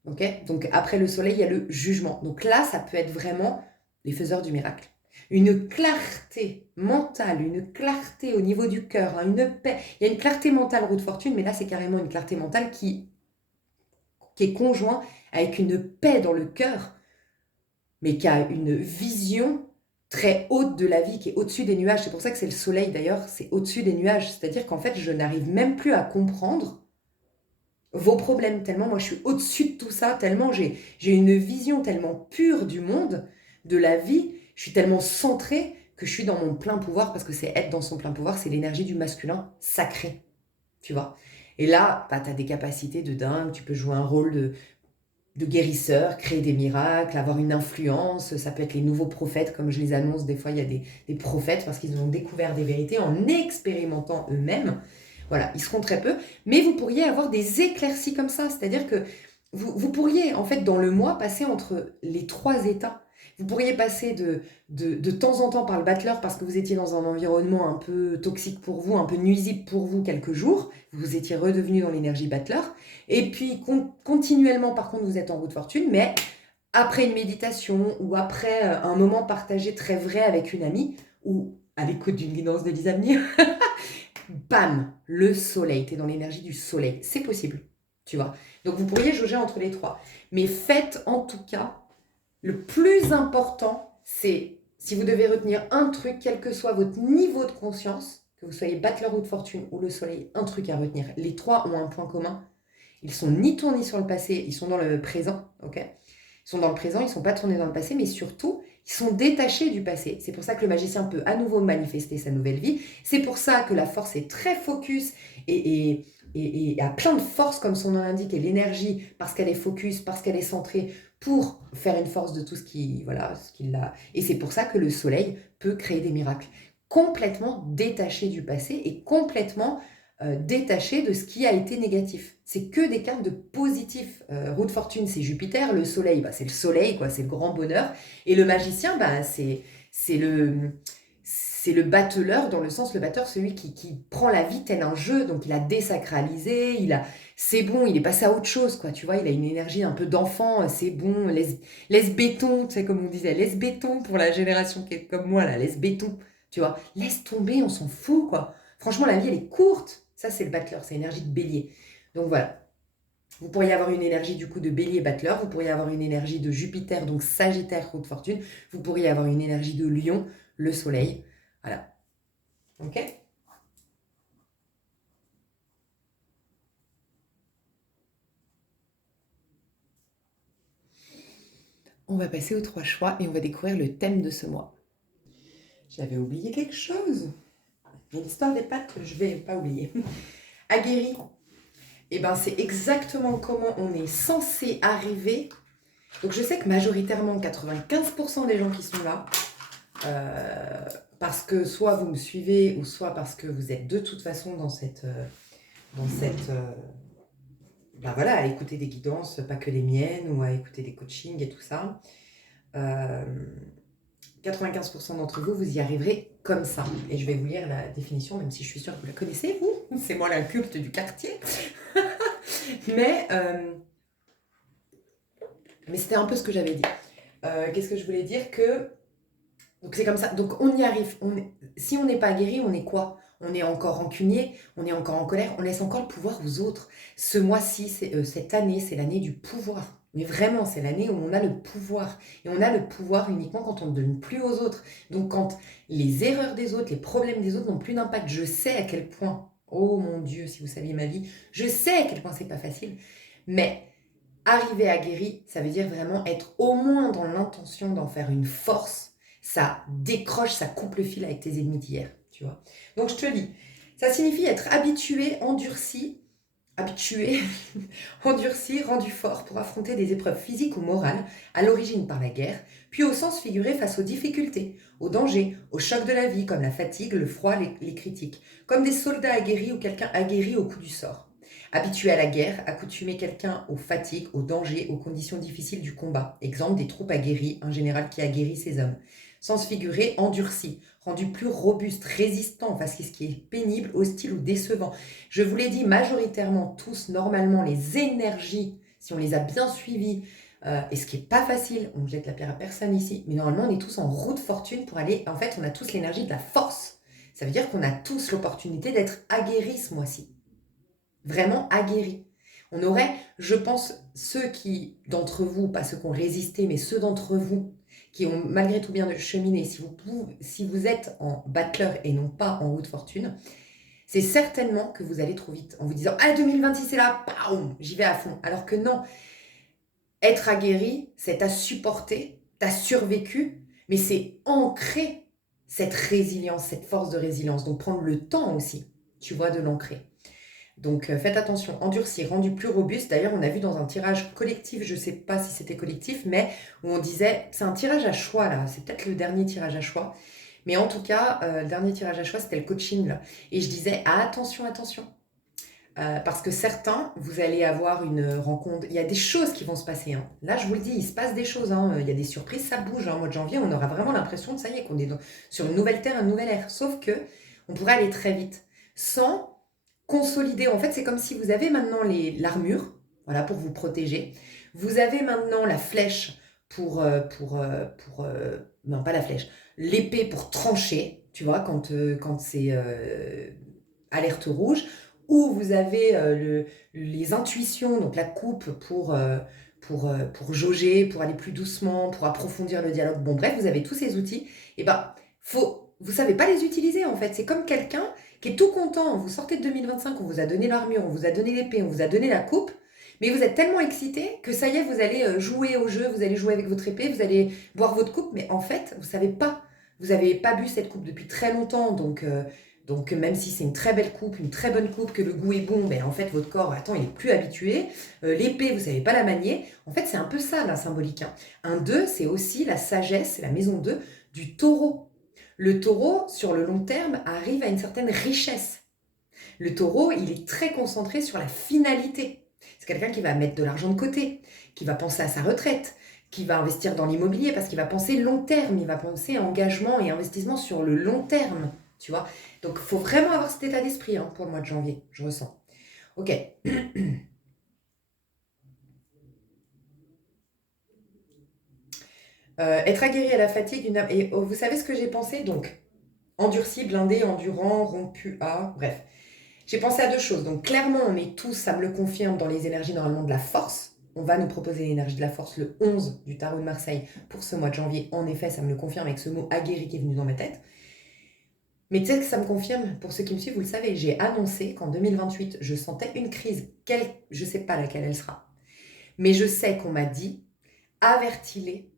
Okay, donc après le soleil, il y a le jugement. Donc là, ça peut être vraiment les faiseurs du miracle. Une clarté mentale, une clarté au niveau du cœur, hein, une paix. Il y a une clarté mentale roue de fortune, mais là, c'est carrément une clarté mentale qui est conjointe avec une paix dans le cœur, mais qui a une vision très haute de la vie, qui est au-dessus des nuages. C'est pour ça que c'est le soleil, d'ailleurs, c'est au-dessus des nuages. C'est-à-dire qu'en fait, je n'arrive même plus à comprendre vos problèmes, tellement moi je suis au-dessus de tout ça, tellement j'ai une vision tellement pure du monde, de la vie, je suis tellement centrée que je suis dans mon plein pouvoir, parce que c'est être dans son plein pouvoir, c'est l'énergie du masculin sacré, tu vois. Et là, bah, tu as des capacités de dingue, tu peux jouer un rôle de guérisseur, créer des miracles, avoir une influence, ça peut être les nouveaux prophètes, comme je les annonce, des fois il y a des prophètes, parce qu'ils ont découvert des vérités en expérimentant eux-mêmes. Voilà, ils seront très peu, mais vous pourriez avoir des éclaircies comme ça, c'est-à-dire que vous pourriez, en fait, dans le mois, passer entre les trois états. Vous pourriez passer de temps en temps par le battleur parce que vous étiez dans un environnement un peu toxique pour vous, un peu nuisible pour vous quelques jours, vous étiez redevenu dans l'énergie battleur, et puis continuellement, par contre, vous êtes en roue de fortune, mais après une méditation ou après un moment partagé très vrai avec une amie ou à l'écoute d'une guidance de Lisa Venir, bam, le soleil, tu es dans l'énergie du soleil. C'est possible, tu vois. Donc vous pourriez jauger entre les trois. Mais faites en tout cas, le plus important, c'est, si vous devez retenir un truc, quel que soit votre niveau de conscience, que vous soyez battleur ou de fortune ou le soleil, un truc à retenir. Les trois ont un point commun. Ils sont ni tournés sur le passé, ils sont dans le présent, ok? Ils sont dans le présent, ils ne sont pas tournés dans le passé, mais surtout, ils sont détachés du passé. C'est pour ça que le magicien peut à nouveau manifester sa nouvelle vie. C'est pour ça que la force est très focus et a plein de force, comme son nom l'indique, et l'énergie, parce qu'elle est focus, parce qu'elle est centrée, pour faire une force de tout ce qu'il a. Et c'est pour ça que le soleil peut créer des miracles. Complètement détaché du passé et complètement détaché de ce qui a été négatif. C'est que des cartes de positif. Roue de fortune, c'est Jupiter. Le soleil, bah, c'est le soleil, quoi, c'est le grand bonheur. Et le magicien, bah, c'est le battleur, dans le sens, le batteur, celui qui prend la vie tel un jeu. Donc, il a désacralisé, c'est bon, il est passé à autre chose, quoi. Tu vois, il a une énergie un peu d'enfant, c'est bon, laisse béton, tu sais, comme on disait, laisse béton pour la génération qui est comme moi, là, laisse béton. Tu vois, laisse tomber, on s'en fout, quoi. Franchement, la vie, elle est courte. Ça, c'est le battleur, c'est l'énergie de bélier. Donc voilà. Vous pourriez avoir une énergie du coup de bélier battleur, vous pourriez avoir une énergie de Jupiter, donc Sagittaire, roue de fortune, vous pourriez avoir une énergie de Lion, le soleil. Voilà. Ok? On va passer aux trois choix et on va découvrir le thème de ce mois. J'avais oublié quelque chose. L'histoire des pattes, je vais pas oublier. Aguerri. Eh ben, c'est exactement comment on est censé arriver. Donc je sais que majoritairement 95% des gens qui sont là, parce que soit vous me suivez ou soit parce que vous êtes de toute façon ben voilà, à écouter des guidances, pas que les miennes, ou à écouter des coachings et tout ça. 95% d'entre vous, vous y arriverez comme ça. Et je vais vous lire la définition, même si je suis sûre que vous la connaissez, vous. C'est moi la culte du quartier. Mais c'était un peu ce que j'avais dit. Qu'est-ce que je voulais dire? Que Donc c'est comme ça. Donc on y arrive. Si on n'est pas guéri, on est quoi? On est encore rancunier, on est encore en colère, on laisse encore le pouvoir aux autres. Ce mois-ci, cette année, c'est l'année du pouvoir. Mais vraiment, c'est l'année où on a le pouvoir. Et on a le pouvoir uniquement quand on ne donne plus aux autres. Donc quand les erreurs des autres, les problèmes des autres n'ont plus d'impact, je sais à quel point, oh mon Dieu, si vous saviez ma vie, je sais à quel point c'est pas facile. Mais arriver à guérir, ça veut dire vraiment être au moins dans l'intention d'en faire une force. Ça décroche, ça coupe le fil avec tes ennemis d'hier, tu vois. Donc je te lis. Ça signifie être habitué, endurci, rendu fort pour affronter des épreuves physiques ou morales, à l'origine par la guerre, puis au sens figuré face aux difficultés, aux dangers, aux chocs de la vie comme la fatigue, le froid, les critiques, comme des soldats aguerris ou quelqu'un aguerri au coup du sort. Habitué à la guerre, accoutumer quelqu'un aux fatigues, aux dangers, aux conditions difficiles du combat. Exemple des troupes aguerries, un général qui aguerrit ses hommes. Sens figuré, endurci, rendu plus robuste, résistant face à ce qui est pénible, hostile ou décevant. Je vous l'ai dit, majoritairement tous, normalement, les énergies, si on les a bien suivies, et ce qui n'est pas facile, on ne jette la pierre à personne ici, mais normalement on est tous en roue de fortune pour aller, en fait on a tous l'énergie de la force. Ça veut dire qu'on a tous l'opportunité d'être aguerris ce mois-ci. Vraiment aguerris. On aurait, je pense, ceux qui, d'entre vous, pas ceux qui ont résisté, mais ceux d'entre vous qui ont malgré tout bien cheminé, si vous êtes en battleur et non pas en roue de fortune, c'est certainement que vous allez trop vite en vous disant « Ah, 2026 c'est là, bam, j'y vais à fond ». Alors que non, être aguerri, c'est t'as supporté, t'as survécu, mais c'est ancrer cette résilience, cette force de résilience. Donc prendre le temps aussi, tu vois, de l'ancrer. Donc faites attention, endurci, rendu plus robuste. D'ailleurs, on a vu dans un tirage collectif, je ne sais pas si c'était collectif, mais où on disait, c'est un tirage à choix là, c'est peut-être le dernier tirage à choix. Mais en tout cas, le dernier tirage à choix, c'était le coaching là. Et je disais, attention, attention. Parce que certains, vous allez avoir une rencontre, il y a des choses qui vont se passer. Hein. Là, je vous le dis, il se passe des choses. Hein. Il y a des surprises, ça bouge. Hein. Au mois de janvier, on aura vraiment l'impression de ça y est, qu'on est sur une nouvelle terre, une nouvelle ère. Sauf que on pourrait aller très vite sans consolider. En fait, c'est comme si vous avez maintenant l'armure, voilà, pour vous protéger. Vous avez maintenant la flèche non pas la flèche, l'épée pour trancher, tu vois, quand c'est alerte rouge, ou vous avez les intuitions, donc la coupe pour jauger, pour aller plus doucement, pour approfondir le dialogue. Bon, bref, vous avez tous ces outils. Et ben, vous savez pas les utiliser en fait. C'est comme quelqu'un qui est tout content. Vous sortez de 2025, on vous a donné l'armure, on vous a donné l'épée, on vous a donné la coupe. Mais vous êtes tellement excité que ça y est, vous allez jouer au jeu, vous allez jouer avec votre épée, vous allez boire votre coupe. Mais en fait, vous savez pas. Vous n'avez pas bu cette coupe depuis très longtemps. Donc même si c'est une très belle coupe, une très bonne coupe, que le goût est bon, ben en fait votre corps, attends, il est plus habitué. L'épée, vous savez pas la manier. En fait, c'est un peu ça la symbolique. Hein. Un 2, c'est aussi la sagesse, c'est la maison 2 du taureau. Le taureau, sur le long terme, arrive à une certaine richesse. Le taureau, il est très concentré sur la finalité. C'est quelqu'un qui va mettre de l'argent de côté, qui va penser à sa retraite, qui va investir dans l'immobilier parce qu'il va penser long terme, il va penser engagement et investissement sur le long terme, tu vois. Donc, il faut vraiment avoir cet état d'esprit hein, pour le mois de janvier, je ressens. Ok. Être aguerri à la fatigue, et vous savez ce que j'ai pensé? Donc, endurci, blindé, endurant, rompu à... Bref. J'ai pensé à deux choses. Donc, clairement, on est tous, ça me le confirme, dans les énergies normalement de la force. On va nous proposer l'énergie de la force le 11 du tarot de Marseille pour ce mois de janvier. En effet, ça me le confirme avec ce mot aguerri qui est venu dans ma tête. Mais tu sais que ça me confirme, pour ceux qui me suivent, vous le savez, j'ai annoncé qu'en 2028, je sentais une crise. Je ne sais pas laquelle elle sera. Mais je sais qu'on m'a dit, avertis-les,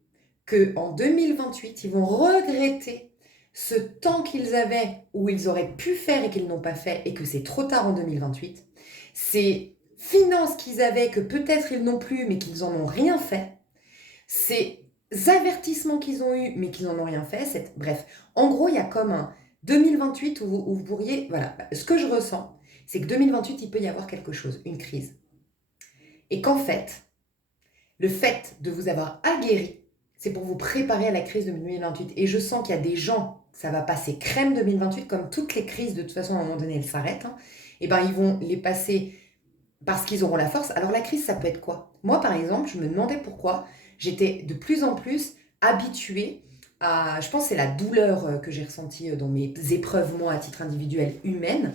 qu'en 2028, ils vont regretter ce temps qu'ils avaient où ils auraient pu faire et qu'ils n'ont pas fait et que c'est trop tard en 2028. Ces finances qu'ils avaient que peut-être ils n'ont plus mais qu'ils n'en ont rien fait. Ces avertissements qu'ils ont eus mais qu'ils n'en ont rien fait. Bref, en gros, il y a comme un 2028 où vous pourriez... Voilà, ce que je ressens, c'est que 2028, il peut y avoir quelque chose, une crise. Et qu'en fait, le fait de vous avoir aguerri, c'est pour vous préparer à la crise de 2028. Et je sens qu'il y a des gens, ça va passer crème 2028, comme toutes les crises, de toute façon, à un moment donné, elles s'arrêtent. Hein, et ben ils vont les passer parce qu'ils auront la force. Alors la crise, ça peut être quoi? Moi, par exemple, je me demandais pourquoi j'étais de plus en plus habituée je pense que c'est la douleur que j'ai ressentie dans mes épreuves, moi, à titre individuel, humaine,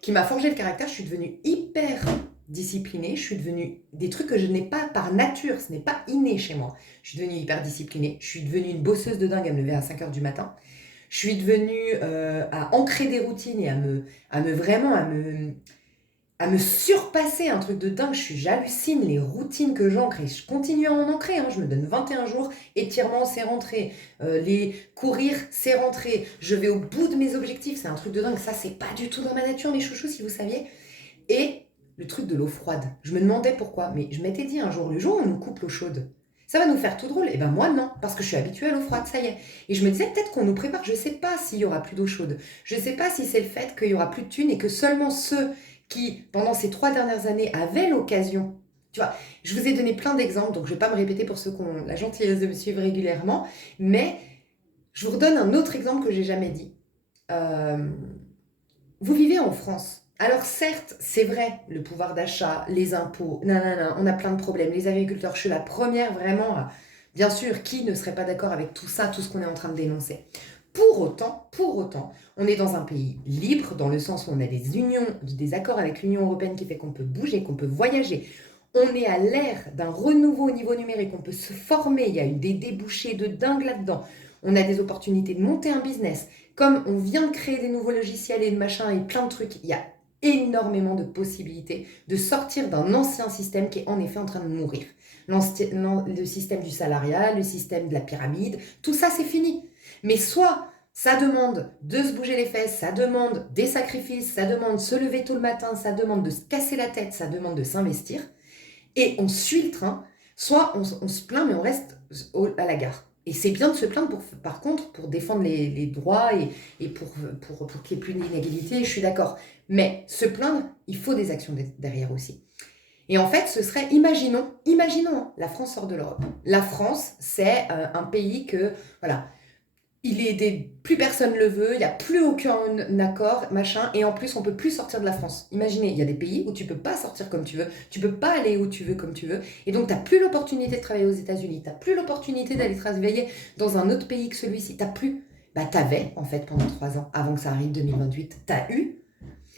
qui m'a forgé le caractère. Je suis devenue hyper disciplinée. Je suis devenue des trucs que je n'ai pas par nature. Ce n'est pas inné chez moi. Je suis devenue hyper disciplinée. Je suis devenue une bosseuse de dingue à me lever à 5 heures du matin. Je suis devenue à ancrer des routines et à me surpasser un truc de dingue. J'hallucine les routines que j'ancre et je continue à en ancrer. Hein. Je me donne 21 jours, étirement, c'est rentré. Les courir, c'est rentré. Je vais au bout de mes objectifs, c'est un truc de dingue. Ça, c'est pas du tout dans ma nature, mes chouchous, si vous saviez. Et le truc de l'eau froide. Je me demandais pourquoi, mais je m'étais dit un jour, le jour où on nous coupe l'eau chaude, ça va nous faire tout drôle. Et ben moi, non, parce que je suis habituée à l'eau froide, ça y est. Et je me disais, peut-être qu'on nous prépare, je sais pas s'il y aura plus d'eau chaude. Je sais pas si c'est le fait qu'il y aura plus de thunes et que seulement ceux qui, pendant ces 3 dernières années, avaient l'occasion. Tu vois, je vous ai donné plein d'exemples, donc je ne vais pas me répéter pour ceux qui ont la gentillesse de me suivre régulièrement, mais je vous redonne un autre exemple que j'ai jamais dit. Vous vivez en France. Alors certes, c'est vrai, le pouvoir d'achat, les impôts, nanana, on a plein de problèmes. Les agriculteurs, je suis la première vraiment bien sûr, qui ne serait pas d'accord avec tout ça, tout ce qu'on est en train de dénoncer. Pour autant, on est dans un pays libre, dans le sens où on a des unions, des accords avec l'Union européenne qui fait qu'on peut bouger, qu'on peut voyager. On est à l'ère d'un renouveau au niveau numérique, on peut se former, il y a eu des débouchés de dingue là-dedans. On a des opportunités de monter un business. Comme on vient de créer des nouveaux logiciels et de machins et plein de trucs, il y a énormément de possibilités de sortir d'un ancien système qui est en effet en train de mourir. Le système du salariat, le système de la pyramide, tout ça c'est fini. Mais soit ça demande de se bouger les fesses, ça demande des sacrifices, ça demande de se lever tôt le matin, ça demande de se casser la tête, ça demande de s'investir, et on suit le train, soit on se plaint mais on reste à la gare. Et c'est bien de se plaindre, par contre, pour défendre les droits et pour qu'il n'y ait plus d'inégalité, je suis d'accord. Mais se plaindre, il faut des actions derrière aussi. Et en fait, ce serait, imaginons, hein, la France sort de l'Europe. La France, c'est un pays que, voilà, plus personne le veut, il n'y a plus aucun accord, machin, et en plus, on peut plus sortir de la France. Imaginez, il y a des pays où tu peux pas sortir comme tu veux, tu peux pas aller où tu veux comme tu veux, et donc tu n'as plus l'opportunité de travailler aux États-Unis, tu n'as plus l'opportunité d'aller travailler dans un autre pays que celui-ci, t'as plus. Bah t'avais, en fait, pendant 3 ans, avant que ça arrive 2028, t'as eu.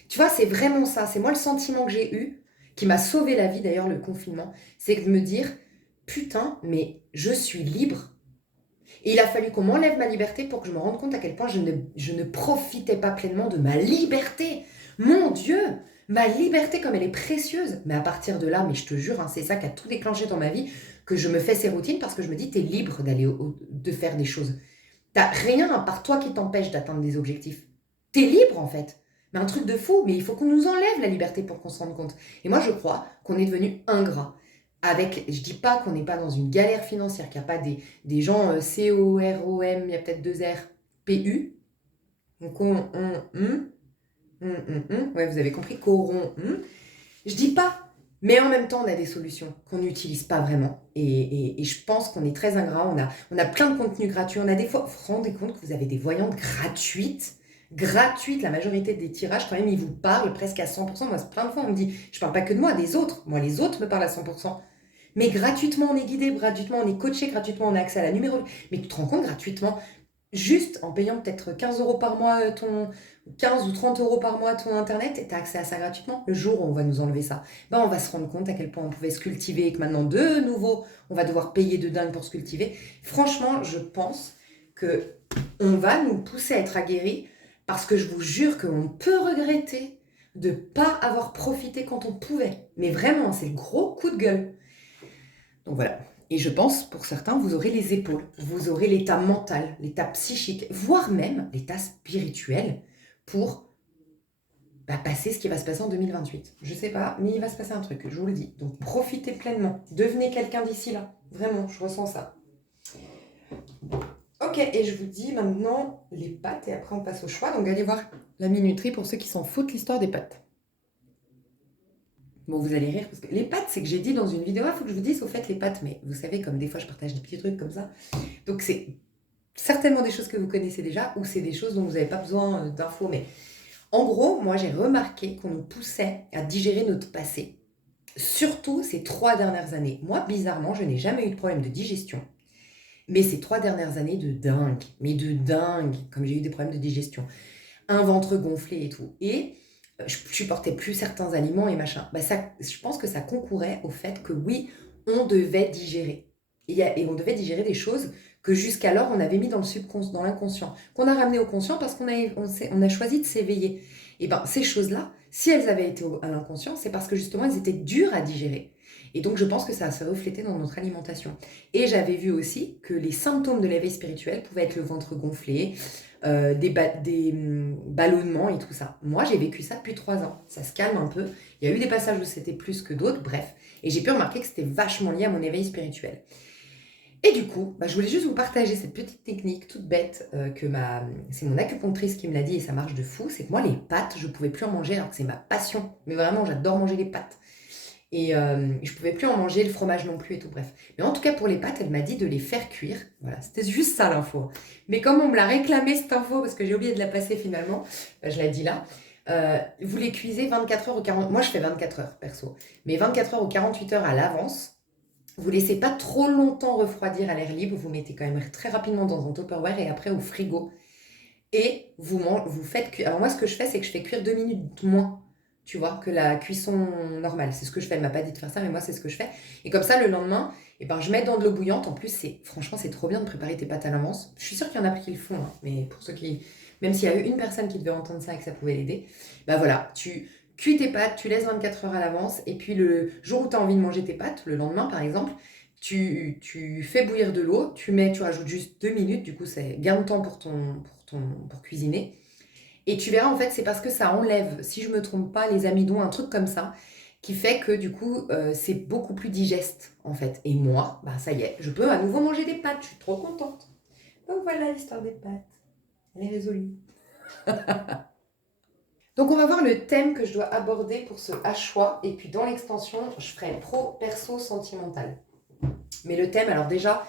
Tu vois, c'est vraiment ça, c'est moi le sentiment que j'ai eu, qui m'a sauvé la vie d'ailleurs, le confinement, c'est de me dire, putain, mais je suis libre. Et il a fallu qu'on m'enlève ma liberté pour que je me rende compte à quel point je ne profitais pas pleinement de ma liberté. Mon Dieu, ma liberté comme elle est précieuse. Mais à partir de là, mais je te jure, hein, c'est ça qui a tout déclenché dans ma vie, que je me fais ces routines parce que je me dis, t'es libre de faire des choses. T'as rien à part toi qui t'empêche d'atteindre des objectifs. T'es libre en fait. Mais un truc de fou, mais il faut qu'on nous enlève la liberté pour qu'on se rende compte. Et moi, je crois qu'on est devenu ingrat. Je dis pas qu'on n'est pas dans une galère financière, qu'il n'y a pas des gens C-O-R-O-M, il y a peut-être 2 R, P-U. Donc ouais, vous avez compris, coron, Je dis pas, mais en même temps, on a des solutions qu'on n'utilise pas vraiment. Et je pense qu'on est très ingrat. On a plein de contenus gratuits. On a des fois, vous vous rendez compte que vous avez des voyantes gratuites. La majorité des tirages, quand même, ils vous parlent presque à 100%. Moi, plein de fois, on me dit, je parle pas que de moi, des autres. Moi, les autres me parlent à 100%. Mais gratuitement, on est guidé, gratuitement, on est coaché, gratuitement, on a accès à la numéro. Mais tu te rends compte, gratuitement, juste en payant peut-être 15 euros par mois, 15 ou 30 euros par mois ton internet, tu as accès à ça gratuitement. Le jour où on va nous enlever ça, ben on va se rendre compte à quel point on pouvait se cultiver et que maintenant, de nouveau, on va devoir payer de dingue pour se cultiver. Franchement, je pense que on va nous pousser à être aguerris parce que je vous jure qu'on peut regretter de ne pas avoir profité quand on pouvait. Mais vraiment, c'est le gros coup de gueule. Donc voilà. Et je pense, pour certains, vous aurez les épaules, vous aurez l'état mental, l'état psychique, voire même l'état spirituel pour passer ce qui va se passer en 2028. Je sais pas, mais il va se passer un truc, je vous le dis. Donc profitez pleinement, devenez quelqu'un d'ici là. Vraiment, je ressens ça. Ok, et je vous dis maintenant les pâtes et après on passe au choix. Donc allez voir la minuterie pour ceux qui s'en foutent l'histoire des pâtes. Bon, vous allez rire, parce que les pâtes, c'est que j'ai dit dans une vidéo, il faut que je vous dise, au fait, les pâtes, mais vous savez, comme des fois, je partage des petits trucs comme ça. Donc, c'est certainement des choses que vous connaissez déjà, ou c'est des choses dont vous n'avez pas besoin d'infos. Mais en gros, moi, j'ai remarqué qu'on nous poussait à digérer notre passé, surtout ces 3 dernières années. Moi, bizarrement, je n'ai jamais eu de problème de digestion. Mais ces 3 dernières années de dingue, mais de dingue, comme j'ai eu des problèmes de digestion, un ventre gonflé et tout. Et je supportais plus certains aliments et machin. Bah ça, je pense que ça concourait au fait que oui, on devait digérer. Et on devait digérer des choses que jusqu'alors on avait mis dans le subconscient, dans l'inconscient, qu'on a ramené au conscient parce on a choisi de s'éveiller. Et ben ces choses-là, si elles avaient été à l'inconscient, c'est parce que justement elles étaient dures à digérer. Et donc je pense que ça s'est reflété dans notre alimentation. Et j'avais vu aussi que les symptômes de l'éveil spirituel pouvaient être le ventre gonflé, des ballonnements et tout ça. Moi, j'ai vécu ça depuis 3 ans. Ça se calme un peu. Il y a eu des passages où c'était plus que d'autres, bref. Et j'ai pu remarquer que c'était vachement lié à mon éveil spirituel. Et du coup, je voulais juste vous partager cette petite technique toute bête c'est mon acupunctrice qui me l'a dit et ça marche de fou. C'est que moi, les pâtes, je pouvais plus en manger alors que c'est ma passion. Mais vraiment, j'adore manger les pâtes. Et je pouvais plus en manger, le fromage non plus et tout, bref. Mais en tout cas, pour les pâtes, elle m'a dit de les faire cuire. Voilà, c'était juste ça l'info. Mais comme on me l'a réclamé cette info, parce que j'ai oublié de la passer finalement, je la dis là. Vous les cuisez 24 heures ou 40... Moi, je fais 24 heures, perso. Mais 24 heures ou 48 heures à l'avance. Vous laissez pas trop longtemps refroidir à l'air libre. Vous mettez quand même très rapidement dans un Tupperware et après au frigo. Et vous faites cuire. Alors moi, ce que je fais, c'est que je fais cuire 2 minutes moins, tu vois, que la cuisson normale. C'est ce que je fais. Elle m'a pas dit de faire ça, mais moi, c'est ce que je fais. Et comme ça, le lendemain, je mets dans de l'eau bouillante. En plus, franchement, c'est trop bien de préparer tes pâtes à l'avance. Je suis sûre qu'il y en a qui le font, hein, mais pour ceux qui... Même s'il y a eu une personne qui devait entendre ça et que ça pouvait l'aider, voilà, tu cuis tes pâtes, tu laisses 24 heures à l'avance, et puis le jour où tu as envie de manger tes pâtes, le lendemain, par exemple, tu fais bouillir de l'eau, tu rajoutes juste 2 minutes, du coup, c'est gain de temps pour cuisiner. Et tu verras, en fait, c'est parce que ça enlève, si je me trompe pas, les amidons, un truc comme ça, qui fait que du coup, c'est beaucoup plus digeste, en fait. Et moi, ça y est, je peux à nouveau manger des pâtes, je suis trop contente. Donc voilà l'histoire des pâtes. Elle est résolue. Donc on va voir le thème que je dois aborder pour ce à-choix. Et puis dans l'extension, je ferai pro, perso, sentimental. Mais le thème, alors déjà,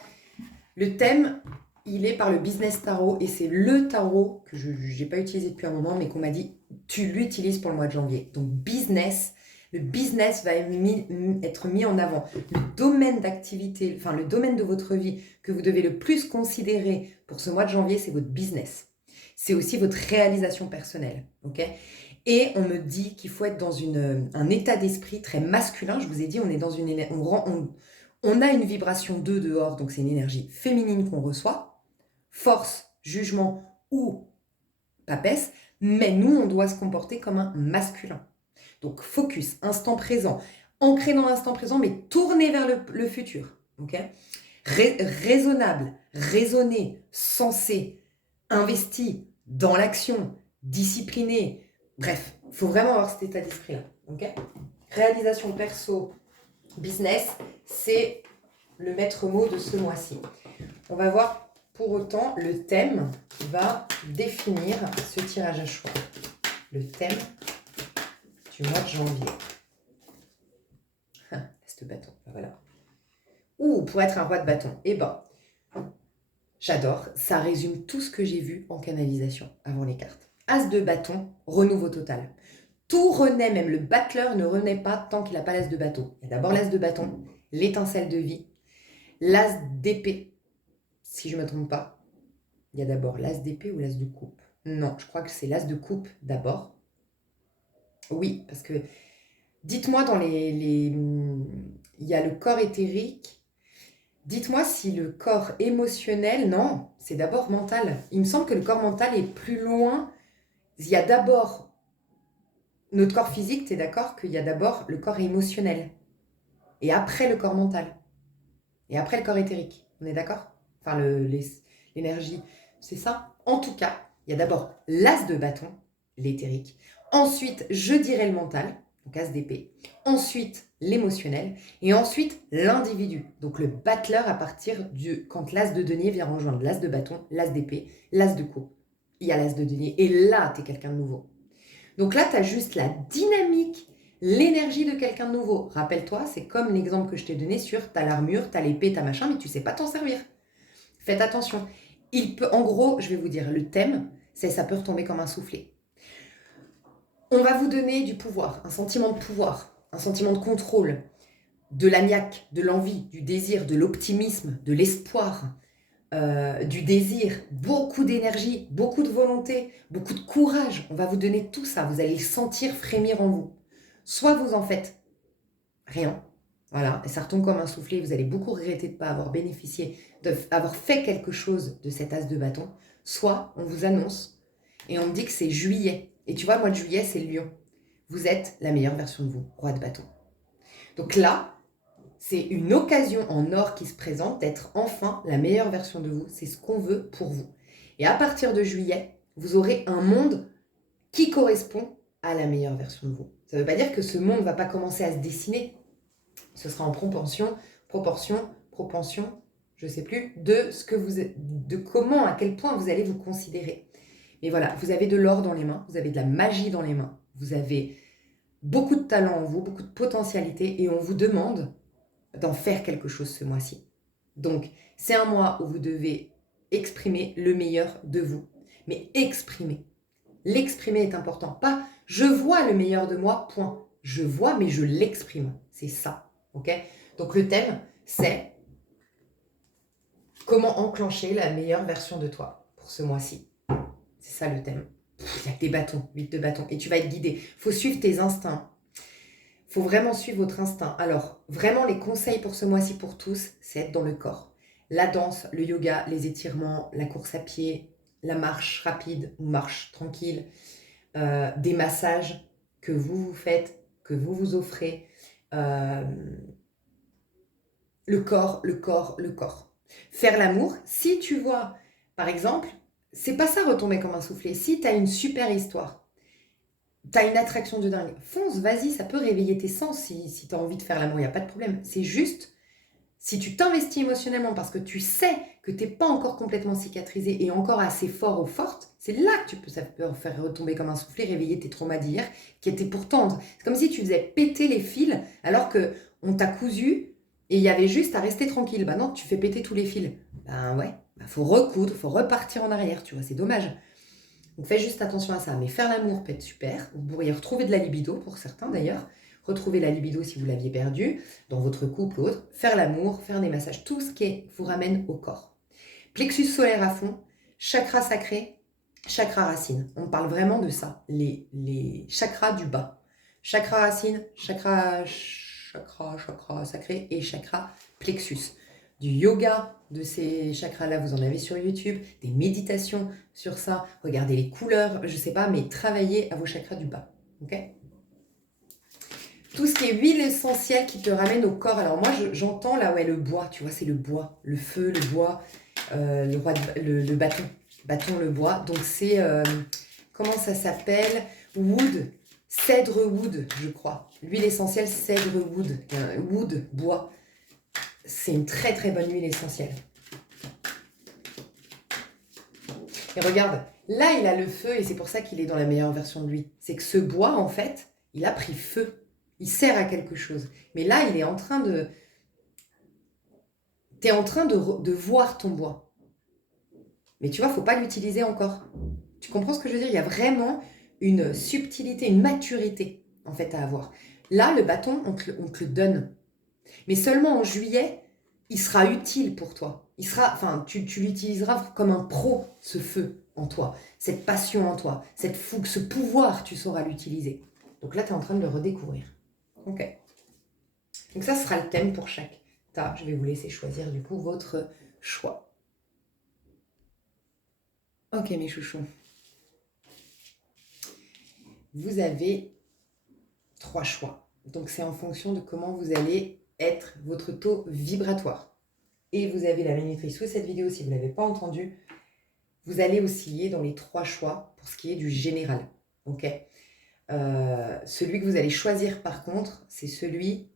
le thème, il est par le Business Tarot. Et c'est le tarot que je n'ai pas utilisé depuis un moment, mais qu'on m'a dit, tu l'utilises pour le mois de janvier. Donc business, le business va être mis en avant. Le domaine d'activité, enfin le domaine de votre vie que vous devez le plus considérer pour ce mois de janvier, c'est votre business. C'est aussi votre réalisation personnelle, ok ? Et on me dit qu'il faut être dans un état d'esprit très masculin. Je vous ai dit, on est dans on a une vibration 2 dehors, donc c'est une énergie féminine qu'on reçoit, force, jugement ou papesse, mais nous, on doit se comporter comme un masculin. Donc focus, instant présent, ancré dans l'instant présent, mais tourné vers le futur, ok ? Raisonnable, raisonné, sensé, investi dans l'action, discipliné. Bref, il faut vraiment avoir cet état d'esprit-là. Okay, réalisation perso, business, c'est le maître mot de ce mois-ci. On va voir pour autant le thème qui va définir ce tirage à choix. Le thème du mois de janvier. Laisse le bâton, voilà. Ou pour être un roi de bâton, j'adore, ça résume tout ce que j'ai vu en canalisation avant les cartes. As de bâton, renouveau total. Tout renaît, même le battleur ne renaît pas tant qu'il n'a pas l'as de bâton. Il y a d'abord l'as de bâton, l'étincelle de vie, l'as d'épée, si je ne me trompe pas. Il y a d'abord l'as d'épée ou l'as de coupe. Non, je crois que c'est l'as de coupe d'abord. Oui, parce que dites-moi il y a le corps éthérique. Dites-moi si le corps émotionnel, non, c'est d'abord mental. Il me semble que le corps mental est plus loin. Il y a d'abord notre corps physique, tu es d'accord qu'il y a d'abord le corps émotionnel. Et après le corps mental. Et après le corps éthérique. On est d'accord ? Enfin, l'énergie, c'est ça ? En tout cas, il y a d'abord l'as de bâton, l'éthérique. Ensuite, je dirais le mental, donc as d'épée. Ensuite, l'émotionnel. Et ensuite, l'individu. Donc le battleur à partir quand l'as de denier vient rejoindre l'as de bâton, l'as d'épée, l'as de coupe. Il y a l'as de denier. Et là, tu es quelqu'un de nouveau. Donc là, tu as juste la dynamique, l'énergie de quelqu'un de nouveau. Rappelle-toi, c'est comme l'exemple que je t'ai donné sur t'as l'armure, t'as l'épée, t'as machin, mais tu sais pas t'en servir. Faites attention. En gros, je vais vous dire, le thème, c'est ça peut retomber comme un soufflet. On va vous donner du pouvoir, un sentiment de pouvoir, un sentiment de contrôle, de la niaque, de l'envie, du désir, de l'optimisme, de l'espoir, du désir, beaucoup d'énergie, beaucoup de volonté, beaucoup de courage. On va vous donner tout ça, vous allez le sentir frémir en vous. Soit vous en faites rien, voilà, et ça retombe comme un soufflet, vous allez beaucoup regretter de ne pas avoir bénéficié, d'avoir fait quelque chose de cet as de bâton, soit on vous annonce et on dit que c'est juillet. Et tu vois, mois de juillet, c'est le lion. Vous êtes la meilleure version de vous, roi de bâton. Donc là, c'est une occasion en or qui se présente d'être enfin la meilleure version de vous. C'est ce qu'on veut pour vous. Et à partir de juillet, vous aurez un monde qui correspond à la meilleure version de vous. Ça ne veut pas dire que ce monde ne va pas commencer à se dessiner. Ce sera en proportion, je ne sais plus, de comment, à quel point vous allez vous considérer. Mais voilà, vous avez de l'or dans les mains, vous avez de la magie dans les mains, vous avez beaucoup de talent en vous, beaucoup de potentialité, et on vous demande d'en faire quelque chose ce mois-ci. Donc, c'est un mois où vous devez exprimer le meilleur de vous. Mais exprimer. L'exprimer est important. Pas « je vois le meilleur de moi, point ». Je vois, mais je l'exprime. C'est ça. Ok ? Donc, le thème, c'est comment enclencher la meilleure version de toi pour ce mois-ci. C'est ça le thème. Il y a que des bâtons, 8 de bâtons. Et tu vas être guidé. Il faut suivre tes instincts. Il faut vraiment suivre votre instinct. Alors, vraiment, les conseils pour ce mois-ci pour tous, c'est être dans le corps. La danse, le yoga, les étirements, la course à pied, la marche rapide ou marche tranquille, des massages que vous faites, que vous vous offrez. Le corps, le corps, le corps. Faire l'amour, si tu vois, par exemple, c'est pas ça retomber comme un soufflet. Si tu as une super histoire, t'as une attraction de dingue, fonce, vas-y, ça peut réveiller tes sens si tu as envie de faire l'amour, il n'y a pas de problème. C'est juste, si tu t'investis émotionnellement parce que tu sais que tu n'es pas encore complètement cicatrisé et encore assez fort ou forte, c'est là que ça peut faire retomber comme un soufflet, réveiller tes traumas d'hier qui étaient pour tendre. C'est comme si tu faisais péter les fils alors qu'on t'a cousu et il y avait juste à rester tranquille. Bah non, tu fais péter tous les fils. Ben ouais, faut recoudre, faut repartir en arrière, tu vois, c'est dommage. Donc faites juste attention à ça. Mais faire l'amour peut être super. Vous pourriez retrouver de la libido, pour certains d'ailleurs. Retrouver la libido si vous l'aviez perdue, dans votre couple ou autre. Faire l'amour, faire des massages, tout ce qui vous ramène au corps. Plexus solaire à fond, chakra sacré, chakra racine. On parle vraiment de ça, les chakras du bas. Chakra racine, chakra sacré et chakra plexus. Du yoga de ces chakras-là, vous en avez sur YouTube, des méditations sur ça, regardez les couleurs, je sais pas, mais travaillez à vos chakras du bas, ok ? Tout ce qui est huile essentielle qui te ramène au corps, alors moi j'entends là, ouais, le bois, tu vois, c'est le bois, le feu, le bois, le bâton, le bois, donc c'est, comment ça s'appelle ? Wood, cèdre wood, je crois. L'huile essentielle cèdre wood, wood, bois. C'est une très très bonne huile essentielle. Et regarde, là il a le feu et c'est pour ça qu'il est dans la meilleure version de lui. C'est que ce bois en fait, il a pris feu. Il sert à quelque chose. Mais là il est en train de... T'es en train de voir ton bois. Mais tu vois, faut pas l'utiliser encore. Tu comprends ce que je veux dire ? Il y a vraiment une subtilité, une maturité en fait à avoir. Là, le bâton, on te le donne. Mais seulement en juillet, il sera utile pour toi. Tu l'utiliseras comme un pro, ce feu en toi, cette passion en toi, cette fougue, ce pouvoir, tu sauras l'utiliser. Donc là, tu es en train de le redécouvrir. Ok. Donc ça sera le thème pour chaque tas. Je vais vous laisser choisir du coup votre choix. Ok mes chouchous. Vous avez 3 choix. Donc c'est en fonction de comment vous allez être, votre taux vibratoire. Et vous avez la minuterie sous cette vidéo si vous ne l'avez pas entendu. Vous allez osciller dans les 3 choix pour ce qui est du général. Ok. Celui que vous allez choisir par contre, c'est celui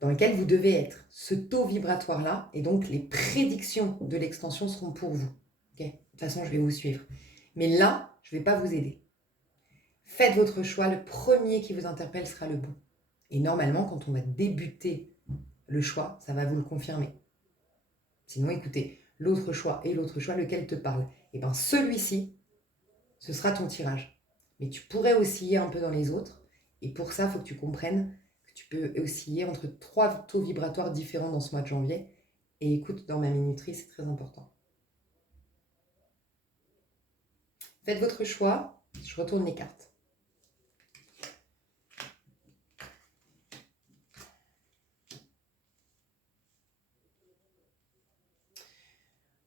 dans lequel vous devez être. Ce taux vibratoire-là, et donc les prédictions de l'extension seront pour vous. Okay ? De toute façon, je vais vous suivre. Mais là, je ne vais pas vous aider. Faites votre choix, le premier qui vous interpelle sera le bon. Et normalement, quand on va débuter le choix, ça va vous le confirmer. Sinon, écoutez, l'autre choix et l'autre choix, lequel te parle ? Et bien celui-ci, ce sera ton tirage. Mais tu pourrais osciller un peu dans les autres. Et pour ça, il faut que tu comprennes que tu peux osciller entre 3 taux vibratoires différents dans ce mois de janvier. et écoute dans ma minuterie, c'est très important. Faites votre choix, je retourne les cartes.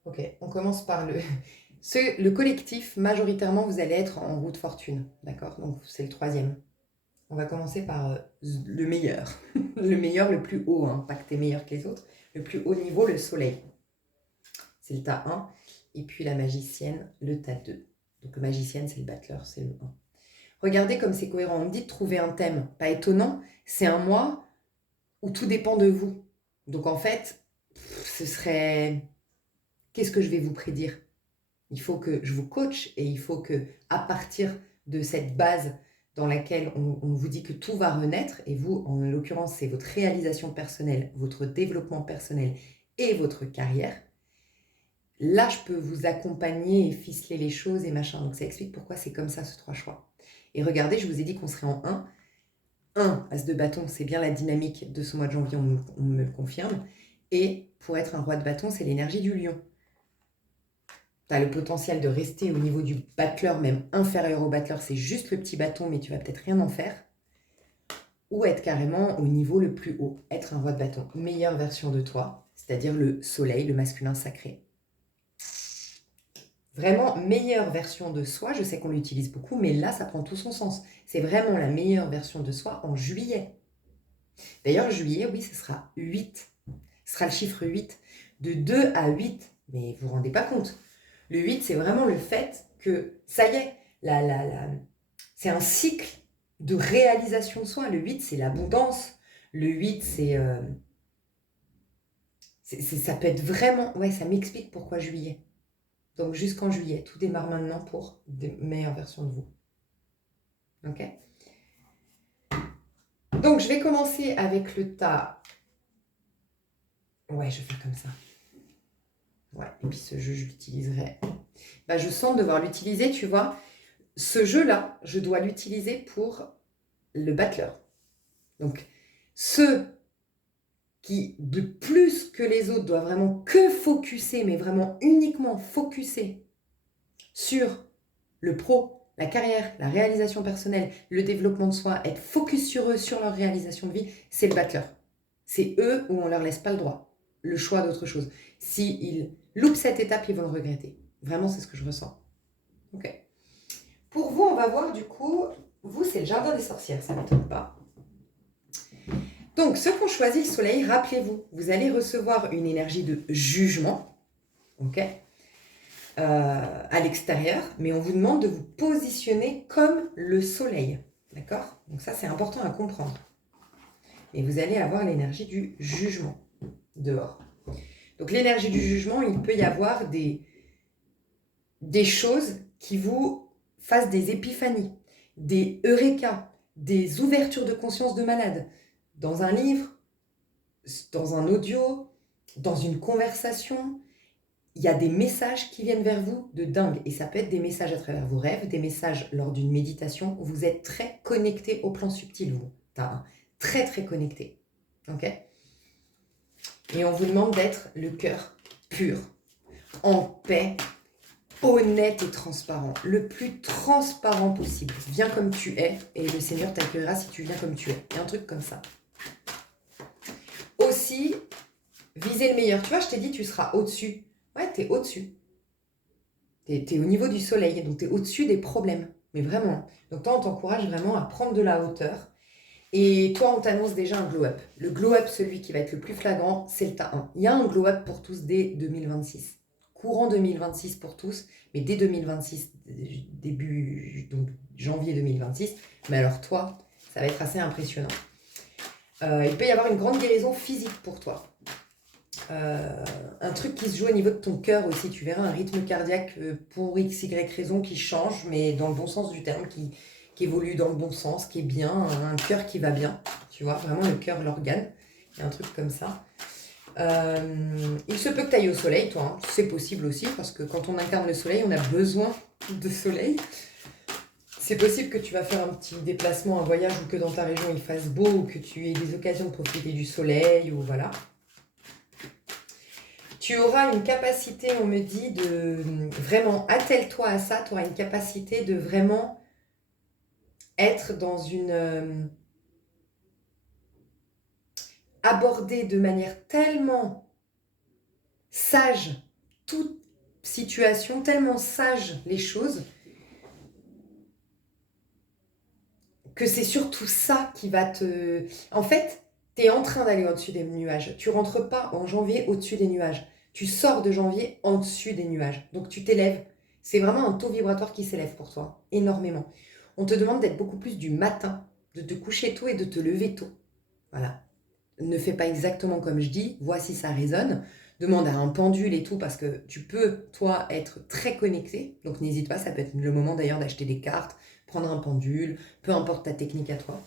Ok, on commence par le collectif. Majoritairement, vous allez être en roue de fortune, d'accord? Donc, c'est le 3e. On va commencer par le meilleur. Le meilleur, le plus haut, hein, pas que tu es meilleur que les autres. Le plus haut niveau, le soleil. C'est le tas 1. Et puis la magicienne, le tas 2. Donc, le magicienne, c'est le battleur, c'est le 1. Regardez comme c'est cohérent. On me dit de trouver un thème. Pas étonnant, c'est un mois où tout dépend de vous. Donc, en fait, ce serait... Qu'est-ce que je vais vous prédire? Il faut que je vous coach et il faut que, à partir de cette base dans laquelle on vous dit que tout va renaître, et vous, en l'occurrence, c'est votre réalisation personnelle, votre développement personnel et votre carrière, là, je peux vous accompagner et ficeler les choses et machin. Donc, ça explique pourquoi c'est comme ça, ce 3 choix. Et regardez, je vous ai dit qu'on serait en 1. 1, as de bâton, c'est bien la dynamique de ce mois de janvier, on me le confirme. Et pour être un roi de bâton, c'est l'énergie du lion. Tu as le potentiel de rester au niveau du battleur, même inférieur au battleur, c'est juste le petit bâton, mais tu vas peut-être rien en faire. Ou être carrément au niveau le plus haut, être un roi de bâton. Meilleure version de toi, c'est-à-dire le soleil, le masculin sacré. Vraiment, meilleure version de soi, je sais qu'on l'utilise beaucoup, mais là, ça prend tout son sens. C'est vraiment la meilleure version de soi en juillet. D'ailleurs, juillet, oui, ce sera 8. Ce sera le chiffre 8. De 2 à 8, mais vous ne vous rendez pas compte. Le 8, c'est vraiment le fait que, ça y est, c'est un cycle de réalisation de soi. Le 8, c'est l'abondance. Le 8, ça peut être vraiment... Ouais, ça m'explique pourquoi juillet. Donc, jusqu'en juillet, tout démarre maintenant pour des meilleures versions de vous. Ok? Donc, je vais commencer avec le tas. Ouais, je vais faire comme ça. Ouais, et puis ce jeu, je l'utiliserai. Bah, je sens devoir l'utiliser, tu vois. Ce jeu-là, je dois l'utiliser pour le battleur. Donc, ceux qui, de plus que les autres, doivent vraiment que focuser, mais vraiment uniquement focuser sur le pro, la carrière, la réalisation personnelle, le développement de soi, être focus sur eux, sur leur réalisation de vie, c'est le battleur. C'est eux où on ne leur laisse pas le droit, le choix d'autre chose. S'ils loupent cette étape, ils vont le regretter. Vraiment, c'est ce que je ressens. Ok. Pour vous, on va voir du coup, vous, c'est le jardin des sorcières, ça ne m'étonne pas. Donc, ceux qui ont choisi le soleil, rappelez-vous, vous allez recevoir une énergie de jugement, ok, à l'extérieur, mais on vous demande de vous positionner comme le soleil, d'accord? Donc ça, c'est important à comprendre. Et vous allez avoir l'énergie du jugement dehors. Donc l'énergie du jugement, il peut y avoir des choses qui vous fassent des épiphanies, des eureka, des ouvertures de conscience de malade, dans un livre, dans un audio, dans une conversation. Il y a des messages qui viennent vers vous de dingue. Et ça peut être des messages à travers vos rêves, des messages lors d'une méditation. Vous êtes très connecté au plan subtil, vous. Très, très connecté. Ok? Et on vous demande d'être le cœur pur, en paix, honnête et transparent. Le plus transparent possible. Viens comme tu es et le Seigneur t'accueillera si tu viens comme tu es. Il y a un truc comme ça. Aussi, viser le meilleur. Tu vois, je t'ai dit, tu seras au-dessus. Ouais, t'es au-dessus. T'es au niveau du soleil, donc t'es au-dessus des problèmes. Mais vraiment. Donc toi, on t'encourage vraiment à prendre de la hauteur. Et toi, on t'annonce déjà un glow-up. Le glow-up, celui qui va être le plus flagrant, c'est le tas 1. Il y a un glow-up pour tous dès 2026. Courant 2026 pour tous, mais dès 2026, début donc janvier 2026. Mais alors toi, ça va être assez impressionnant. Il peut y avoir une grande guérison physique pour toi. Un truc qui se joue au niveau de ton cœur aussi, tu verras un rythme cardiaque pour x, y raison qui change, mais dans le bon sens du terme, qui évolue dans le bon sens, qui est bien, un cœur qui va bien, tu vois, vraiment le cœur, l'organe, il y a un truc comme ça. Il se peut que tu ailles au soleil, toi, hein. C'est possible aussi, parce que quand on incarne le soleil, on a besoin de soleil. C'est possible que tu vas faire un petit déplacement, un voyage, ou que dans ta région il fasse beau, ou que tu aies des occasions de profiter du soleil, ou voilà. Tu auras une capacité, on me dit, de vraiment, attelle-toi à ça, tu auras une capacité de vraiment être dans une... aborder de manière tellement sage toute situation, tellement sage les choses, que c'est surtout ça qui va te... En fait, tu es en train d'aller au-dessus des nuages. Tu rentres pas en janvier au-dessus des nuages. Tu sors de janvier en dessus des nuages. Donc tu t'élèves. C'est vraiment un taux vibratoire qui s'élève pour toi, énormément. On te demande d'être beaucoup plus du matin, de te coucher tôt et de te lever tôt. Voilà. Ne fais pas exactement comme je dis, vois si ça résonne. Demande à un pendule et tout, parce que tu peux, toi, être très connecté. Donc n'hésite pas, ça peut être le moment d'ailleurs d'acheter des cartes, prendre un pendule, peu importe ta technique à toi.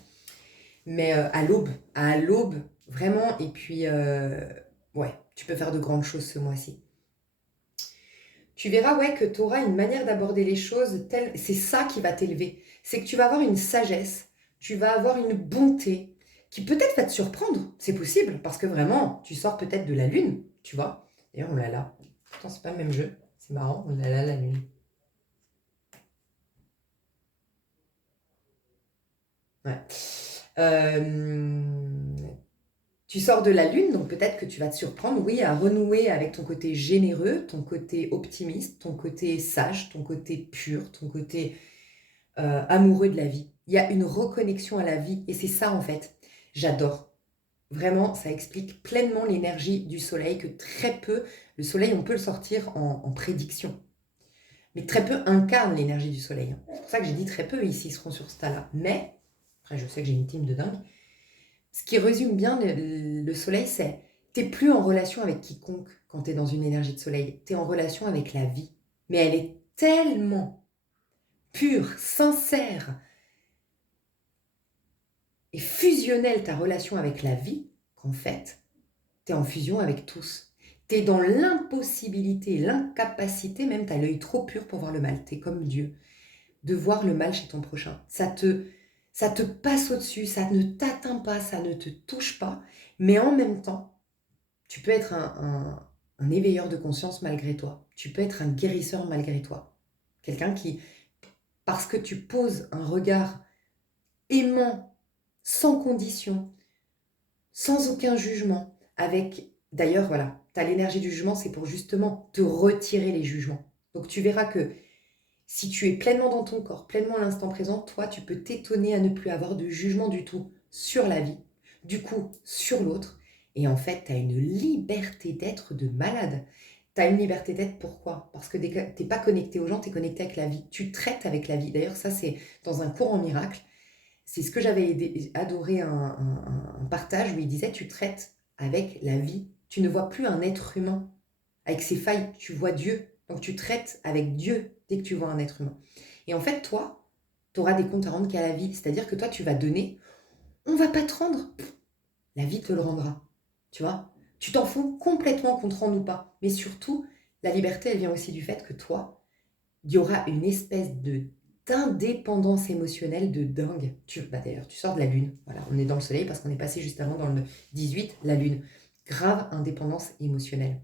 Mais à l'aube, vraiment. Et puis, ouais, tu peux faire de grandes choses ce mois-ci. Tu verras, ouais, que tu auras une manière d'aborder les choses, c'est ça qui va t'élever. C'est que tu vas avoir une sagesse, tu vas avoir une bonté, qui peut-être va te surprendre, c'est possible, parce que vraiment, tu sors peut-être de la lune, tu vois. D'ailleurs, on l'a là. Pourtant, c'est pas le même jeu, c'est marrant, on l'a là, la lune. Ouais. Tu sors de la lune, donc peut-être que tu vas te surprendre, oui, à renouer avec ton côté généreux, ton côté optimiste, ton côté sage, ton côté pur, ton côté amoureux de la vie. Il y a une reconnexion à la vie et c'est ça en fait. J'adore. Vraiment, ça explique pleinement l'énergie du soleil que très peu, le soleil, on peut le sortir en prédiction. Mais très peu incarne l'énergie du soleil, hein. C'est pour ça que j'ai dit très peu ici, ils seront sur ce tas-là. Mais, après je sais que j'ai une team de dingue, ce qui résume bien le soleil, c'est t'es plus en relation avec quiconque quand t'es dans une énergie de soleil. T'es en relation avec la vie. Mais elle est tellement pure, sincère et fusionnelle, ta relation avec la vie, qu'en fait, t'es en fusion avec tous. T'es dans l'impossibilité, l'incapacité, même t'as l'œil trop pur pour voir le mal. T'es comme Dieu. De voir le mal chez ton prochain. Ça te passe au-dessus, ça ne t'atteint pas, ça ne te touche pas, mais en même temps, tu peux être un éveilleur de conscience malgré toi. Tu peux être un guérisseur malgré toi. Quelqu'un qui, parce que tu poses un regard aimant, sans condition, sans aucun jugement, avec... D'ailleurs, voilà, tu as l'énergie du jugement, c'est pour justement te retirer les jugements. Donc tu verras que si tu es pleinement dans ton corps, pleinement à l'instant présent, toi, tu peux t'étonner à ne plus avoir de jugement du tout sur la vie, du coup, sur l'autre. Et en fait, tu as une liberté d'être de malade. Tu as une liberté d'être, pourquoi? Parce que tu n'es pas connecté aux gens, tu es connecté avec la vie. Tu traites avec la vie. D'ailleurs, ça, c'est dans un cours en miracle. C'est ce que j'avais adoré, un partage où il disait, tu traites avec la vie. Tu ne vois plus un être humain avec ses failles, tu vois Dieu. Donc tu traites avec Dieu dès que tu vois un être humain. Et en fait, toi, tu auras des comptes à rendre qu'à la vie. C'est-à-dire que toi, tu vas donner, on ne va pas te rendre. La vie te le rendra. Tu vois? Tu t'en fous complètement qu'on te rende ou pas. Mais surtout, la liberté, elle vient aussi du fait que toi, il y aura une espèce d'indépendance émotionnelle de dingue. D'ailleurs, tu sors de la lune. Voilà, on est dans le soleil parce qu'on est passé juste avant dans le 18, la lune. Grave indépendance émotionnelle.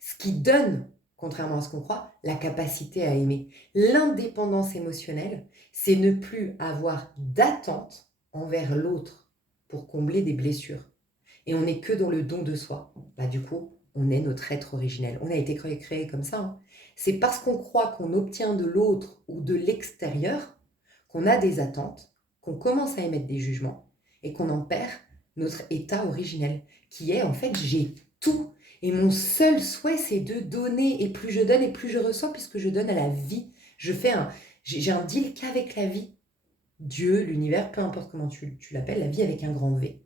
Ce qui donne, contrairement à ce qu'on croit, la capacité à aimer. L'indépendance émotionnelle, c'est ne plus avoir d'attente envers l'autre pour combler des blessures. Et on n'est que dans le don de soi. Bah, du coup, on est notre être originel. On a été créé comme ça, hein. C'est parce qu'on croit qu'on obtient de l'autre ou de l'extérieur qu'on a des attentes, qu'on commence à émettre des jugements et qu'on en perd notre état originel, qui est en fait j'ai tout. Et mon seul souhait, c'est de donner. Et plus je donne et plus je reçois, puisque je donne à la vie. J'ai un deal qu'avec la vie. Dieu, l'univers, peu importe comment tu l'appelles, la vie avec un grand V.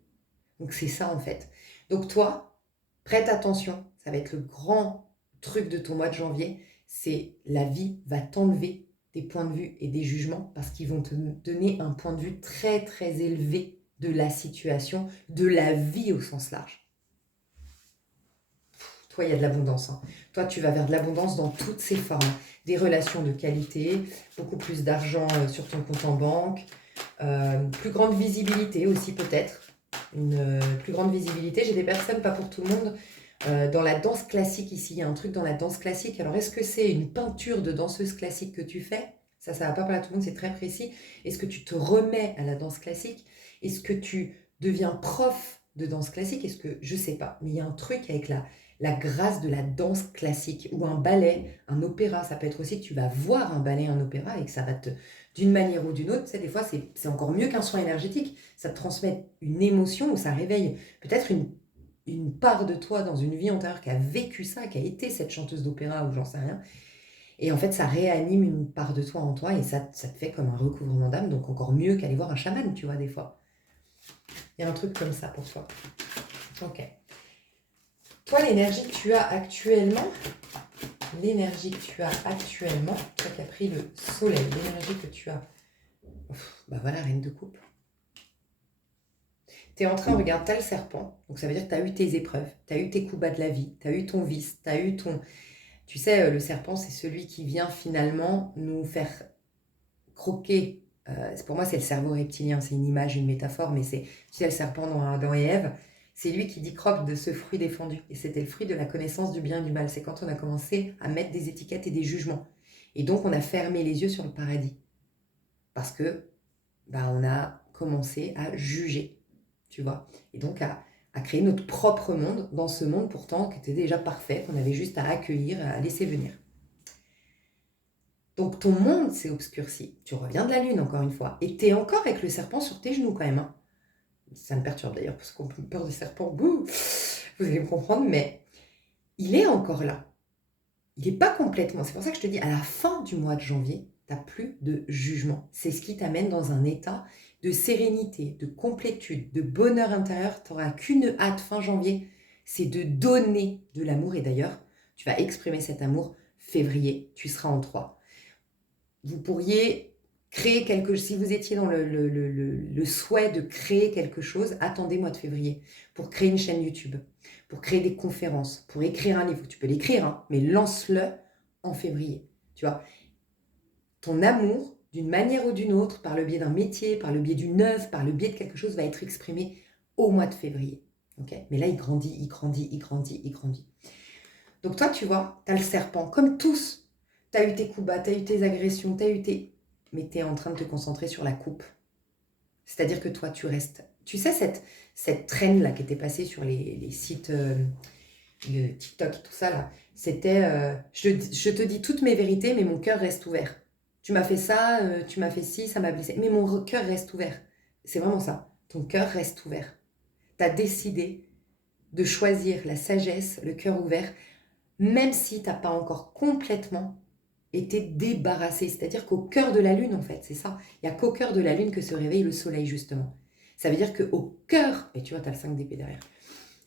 Donc c'est ça en fait. Donc toi, prête attention, ça va être le grand truc de ton mois de janvier, c'est la vie va t'enlever des points de vue et des jugements parce qu'ils vont te donner un point de vue très très élevé de la situation, de la vie au sens large. Toi, il y a de l'abondance, hein. Toi, tu vas vers de l'abondance dans toutes ses formes. Des relations de qualité, beaucoup plus d'argent sur ton compte en banque, plus grande visibilité aussi peut-être. Une plus grande visibilité. J'ai des personnes, pas pour tout le monde, Dans la danse classique ici, il y a un truc dans la danse classique. Alors, est-ce que c'est une peinture de danseuse classique que tu fais? Ça va pas parler à tout le monde, c'est très précis. Est-ce que tu te remets à la danse classique? Est-ce que tu deviens prof de danse classique? Est-ce que, je sais pas, mais il y a un truc avec la grâce de la danse classique ou un ballet, un opéra. Ça peut être aussi que tu vas voir un ballet, un opéra et que ça va te, d'une manière ou d'une autre, tu sais, des fois, c'est encore mieux qu'un soin énergétique. Ça te transmet une émotion ou ça réveille peut-être une part de toi dans une vie antérieure qui a vécu ça, qui a été cette chanteuse d'opéra ou j'en sais rien. Et en fait, ça réanime une part de toi en toi et ça te fait comme un recouvrement d'âme, donc encore mieux qu'aller voir un chaman, tu vois, des fois. Il y a un truc comme ça pour toi. Ok. Toi, l'énergie que tu as actuellement, toi qui as pris le soleil, l'énergie que tu as, bah voilà, reine de coupe. Tu es en train, regarde, tu as le serpent, donc ça veut dire que tu as eu tes épreuves, tu as eu tes coups bas de la vie, tu as eu ton vice, tu as eu ton... Tu sais, le serpent, c'est celui qui vient finalement nous faire croquer. Pour moi, c'est le cerveau reptilien, c'est une image, une métaphore, mais c'est, tu sais, le serpent dans Adam et Ève, c'est lui qui dit croque de ce fruit défendu. Et c'était le fruit de la connaissance du bien et du mal. C'est quand on a commencé à mettre des étiquettes et des jugements. Et donc, on a fermé les yeux sur le paradis. Parce que, bah, on a commencé à juger, tu vois. Et donc, à créer notre propre monde dans ce monde pourtant qui était déjà parfait, qu'on avait juste à accueillir, à laisser venir. Donc ton monde s'est obscurci. Tu reviens de la lune encore une fois. Et tu es encore avec le serpent sur tes genoux quand même. Hein. Ça me perturbe d'ailleurs parce qu'on a peur des serpents. Bouh, vous allez me comprendre, mais il est encore là. Il n'est pas complètement. C'est pour ça que je te dis, à la fin du mois de janvier, tu n'as plus de jugement. C'est ce qui t'amène dans un état de sérénité, de complétude, de bonheur intérieur. Tu n'auras qu'une hâte fin janvier, c'est de donner de l'amour. Et d'ailleurs, tu vas exprimer cet amour février. Tu seras en 3. Vous pourriez créer quelque chose, si vous étiez dans le souhait de créer quelque chose, attendez mois de février pour créer une chaîne YouTube, pour créer des conférences, pour écrire un livre. Tu peux l'écrire, hein, mais lance-le en février. Tu vois, ton amour, d'une manière ou d'une autre, par le biais d'un métier, par le biais d'une œuvre, par le biais de quelque chose, va être exprimé au mois de février. Okay, mais là, il grandit, il grandit, il grandit, il grandit. Donc toi, tu vois, tu as le serpent, comme tous. Tu as eu tes coups bas, tu as eu tes agressions, tu as eu tes... Mais tu es en train de te concentrer sur la coupe. C'est-à-dire que toi, tu restes... Tu sais, cette traîne-là qui était passée sur les sites le TikTok et tout ça, là, c'était... je te dis toutes mes vérités, mais mon cœur reste ouvert. Tu m'as fait ça, tu m'as fait ci, ça m'a blessé. Mais mon cœur reste ouvert. C'est vraiment ça. Ton cœur reste ouvert. Tu as décidé de choisir la sagesse, le cœur ouvert, même si tu n'as pas encore complètement été débarrassé. C'est-à-dire qu'au cœur de la lune, en fait, c'est ça. Il n'y a qu'au cœur de la lune que se réveille le soleil, justement. Ça veut dire qu'au cœur, et tu vois, tu as le 5 d'épée derrière.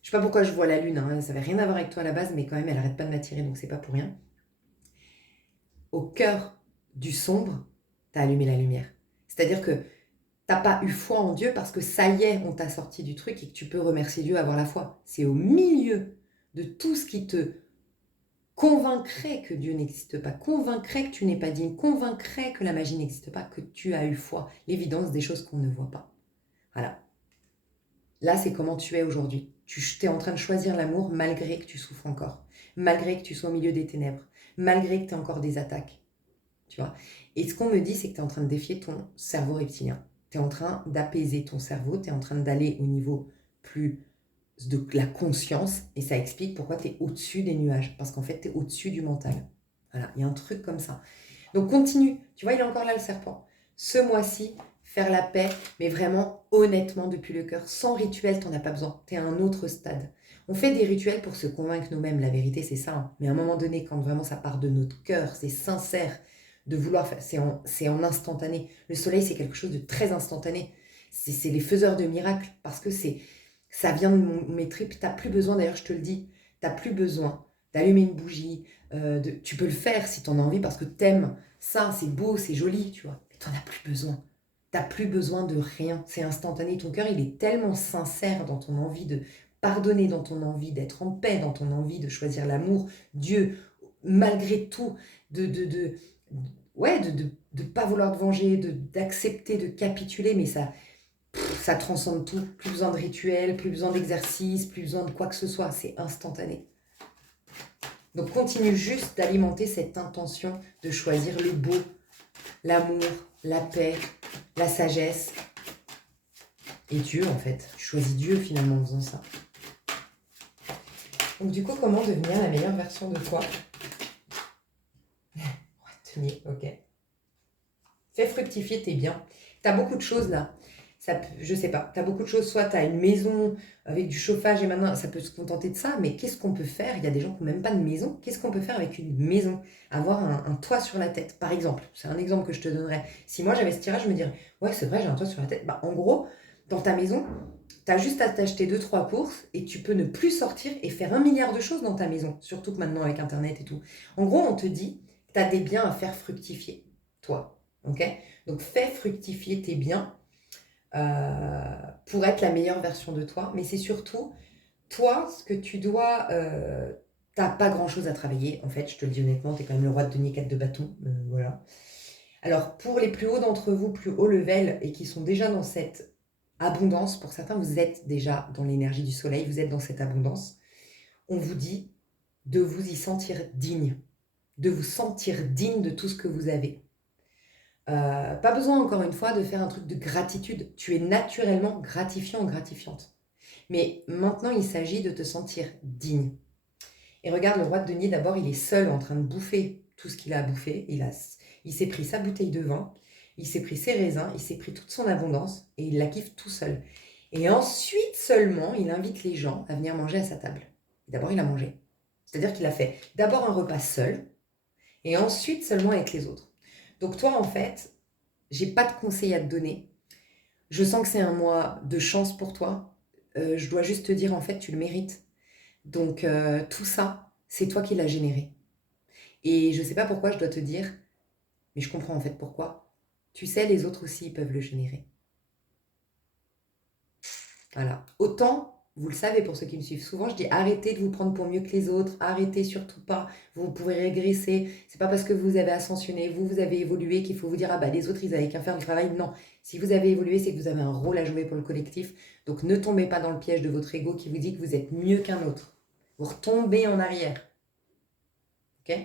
Je sais pas pourquoi je vois la lune, hein, ça n'avait rien à voir avec toi à la base, mais quand même, elle arrête pas de m'attirer, donc c'est pas pour rien. Au cœur du sombre, tu as allumé la lumière. C'est-à-dire que t'as pas eu foi en Dieu parce que ça y est, on t'a sorti du truc et que tu peux remercier Dieu, avoir la foi. C'est au milieu de tout ce qui te convaincrait que Dieu n'existe pas, convaincrait que tu n'es pas digne, convaincrait que la magie n'existe pas, que tu as eu foi. L'évidence des choses qu'on ne voit pas. Voilà. Là, c'est comment tu es aujourd'hui. Tu es en train de choisir l'amour malgré que tu souffres encore, malgré que tu sois au milieu des ténèbres, malgré que tu aies encore des attaques. Tu vois. Et ce qu'on me dit, c'est que tu es en train de défier ton cerveau reptilien. Tu es en train d'apaiser ton cerveau, tu es en train d'aller au niveau plus de la conscience, et ça explique pourquoi tu es au-dessus des nuages, parce qu'en fait, tu es au-dessus du mental. Voilà, il y a un truc comme ça. Donc continue, tu vois, il est encore là le serpent. Ce mois-ci, faire la paix, mais vraiment honnêtement depuis le cœur, sans rituel, t'en as pas besoin, tu es à un autre stade. On fait des rituels pour se convaincre nous-mêmes, la vérité c'est ça, hein. Mais à un moment donné, quand vraiment ça part de notre cœur, c'est sincère de vouloir faire, c'est en instantané. Le soleil, c'est quelque chose de très instantané. C'est les faiseurs de miracles, parce que ça vient de mes tripes. T'as plus besoin, d'ailleurs je te le dis, t'as plus besoin d'allumer une bougie. Tu peux le faire si t'en as envie parce que t'aimes ça, c'est beau, c'est joli, tu vois. Mais t'en as plus besoin. T'as plus besoin de rien. C'est instantané. Ton cœur, il est tellement sincère dans ton envie de pardonner, dans ton envie d'être en paix, dans ton envie de choisir l'amour, Dieu, malgré tout, ouais, de pas vouloir te venger, d'accepter, de capituler, mais ça ça transcende tout. Plus besoin de rituels, plus besoin d'exercice, plus besoin de quoi que ce soit. C'est instantané. Donc continue juste d'alimenter cette intention de choisir le beau, l'amour, la paix, la sagesse. Et Dieu, en fait. Tu choisis Dieu, finalement, en faisant ça. Donc, du coup, comment devenir la meilleure version de toi? Tenir, ok. Fais fructifier tes biens. Tu as beaucoup de choses, là. Je sais pas, tu as beaucoup de choses. Soit tu as une maison avec du chauffage et maintenant, ça peut se contenter de ça. Mais qu'est-ce qu'on peut faire? Il y a des gens qui n'ont même pas de maison. Qu'est-ce qu'on peut faire avec une maison? Avoir un toit sur la tête, par exemple. C'est un exemple que je te donnerais. Si moi, j'avais ce tirage, je me dirais, ouais, c'est vrai, j'ai un toit sur la tête. Bah, en gros, dans ta maison, tu as juste à t'acheter 2-3 courses et tu peux ne plus sortir et faire 1 milliard de choses dans ta maison. Surtout que maintenant, avec Internet et tout. En gros, on te dit que tu as des biens à faire fructifier, toi. Ok? Donc, fais fructifier tes biens pour être la meilleure version de toi. Mais c'est surtout, toi, ce que tu dois... t'as pas grand-chose à travailler, en fait, je te le dis honnêtement, t'es quand même le roi de denier 4 de bâton, voilà. Alors, pour les plus hauts d'entre vous, plus haut level, et qui sont déjà dans cette abondance, pour certains, vous êtes déjà dans l'énergie du soleil, vous êtes dans cette abondance, on vous dit de vous y sentir digne, de vous sentir digne de tout ce que vous avez. Pas besoin, encore une fois, de faire un truc de gratitude. Tu es naturellement gratifiant ou gratifiante. Mais maintenant, il s'agit de te sentir digne. Et regarde, le roi de denier, d'abord, il est seul en train de bouffer tout ce qu'il a à bouffer. Il s'est pris sa bouteille de vin, il s'est pris ses raisins, il s'est pris toute son abondance et il la kiffe tout seul. Et ensuite seulement, il invite les gens à venir manger à sa table. Et d'abord, il a mangé. C'est-à-dire qu'il a fait d'abord un repas seul et ensuite seulement avec les autres. Donc toi, en fait, j'ai pas de conseils à te donner. Je sens que c'est un mois de chance pour toi. Je dois juste te dire, en fait, tu le mérites. Donc tout ça, c'est toi qui l'as généré. Et je sais pas pourquoi je dois te dire, mais je comprends en fait pourquoi. Tu sais, les autres aussi, ils peuvent le générer. Voilà. Autant, vous le savez pour ceux qui me suivent souvent, je dis arrêtez de vous prendre pour mieux que les autres, arrêtez surtout pas, vous pouvez régresser. C'est pas parce que vous avez ascensionné, vous avez évolué qu'il faut vous dire ah bah les autres ils avaient qu'à faire le travail. Non, si vous avez évolué, c'est que vous avez un rôle à jouer pour le collectif. Donc ne tombez pas dans le piège de votre ego qui vous dit que vous êtes mieux qu'un autre. Vous retombez en arrière. Ok?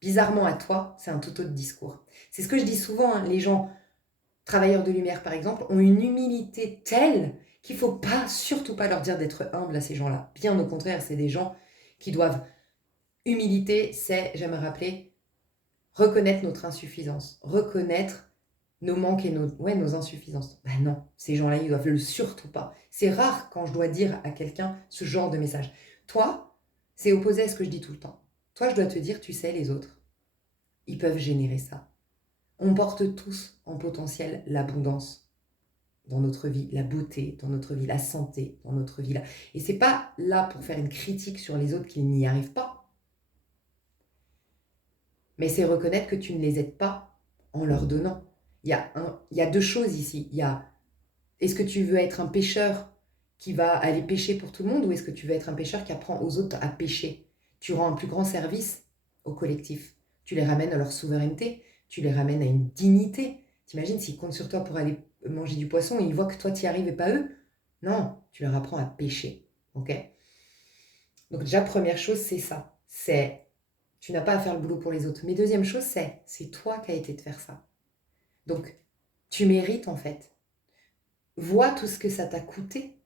Bizarrement à toi, c'est un tout autre discours. C'est ce que je dis souvent, hein, les gens travailleurs de lumière par exemple, ont une humilité telle qu'il ne faut pas, surtout pas leur dire d'être humble à ces gens-là. Bien au contraire, c'est des gens qui doivent... Humilité, c'est, j'aime rappeler, reconnaître notre insuffisance, reconnaître nos manques et nos insuffisances. Ben non, ces gens-là, ils doivent le surtout pas. C'est rare quand je dois dire à quelqu'un ce genre de message. Toi, c'est opposé à ce que je dis tout le temps. Toi, je dois te dire, tu sais, les autres, ils peuvent générer ça. On porte tous en potentiel l'abondance dans notre vie, la beauté dans notre vie, la santé dans notre vie. Et c'est pas là pour faire une critique sur les autres qui n'y arrivent pas, mais c'est reconnaître que tu ne les aides pas en leur donnant. Il y a deux choses ici. Il y a, est-ce que tu veux être un pêcheur qui va aller pêcher pour tout le monde ou est-ce que tu veux être un pêcheur qui apprend aux autres à pêcher? Tu rends un plus grand service au collectif. Tu les ramènes à leur souveraineté, tu les ramènes à une dignité. T'imagines s'ils comptent sur toi pour aller manger du poisson et ils voient que toi t'y arrives et pas eux? Non, tu leur apprends à pêcher. Ok? Donc déjà, première chose, c'est ça. C'est, tu n'as pas à faire le boulot pour les autres. Mais deuxième chose, c'est toi qui as été de faire ça. Donc, tu mérites en fait. Vois tout ce que ça t'a coûté.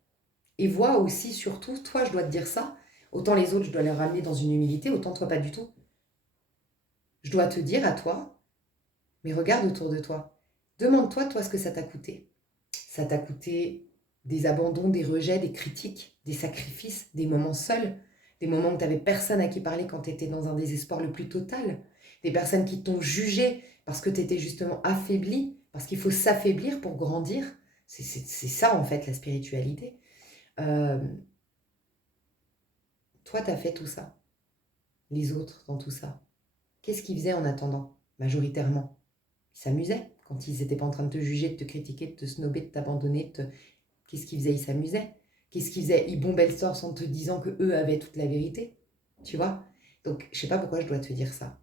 Et vois aussi, surtout, toi, je dois te dire ça. Autant les autres, je dois les ramener dans une humilité, autant toi, pas du tout. Je dois te dire à toi, mais regarde autour de toi. Demande-toi, toi, ce que ça t'a coûté. Ça t'a coûté des abandons, des rejets, des critiques, des sacrifices, des moments seuls, des moments où tu n'avais personne à qui parler quand tu étais dans un désespoir le plus total, des personnes qui t'ont jugé parce que tu étais justement affaibli, parce qu'il faut s'affaiblir pour grandir. C'est ça, en fait, la spiritualité. Euh, Toi, tu as fait tout ça. Les autres, dans tout ça. Qu'est-ce qu'ils faisaient en attendant, majoritairement? Ils s'amusaient quand ils n'étaient pas en train de te juger, de te critiquer, de te snober, de t'abandonner. Qu'est-ce qu'ils faisaient? Ils s'amusaient. Qu'est-ce qu'ils faisaient? Ils bombaient le torse en te disant que eux avaient toute la vérité. Tu vois? Donc, je sais pas pourquoi je dois te dire ça.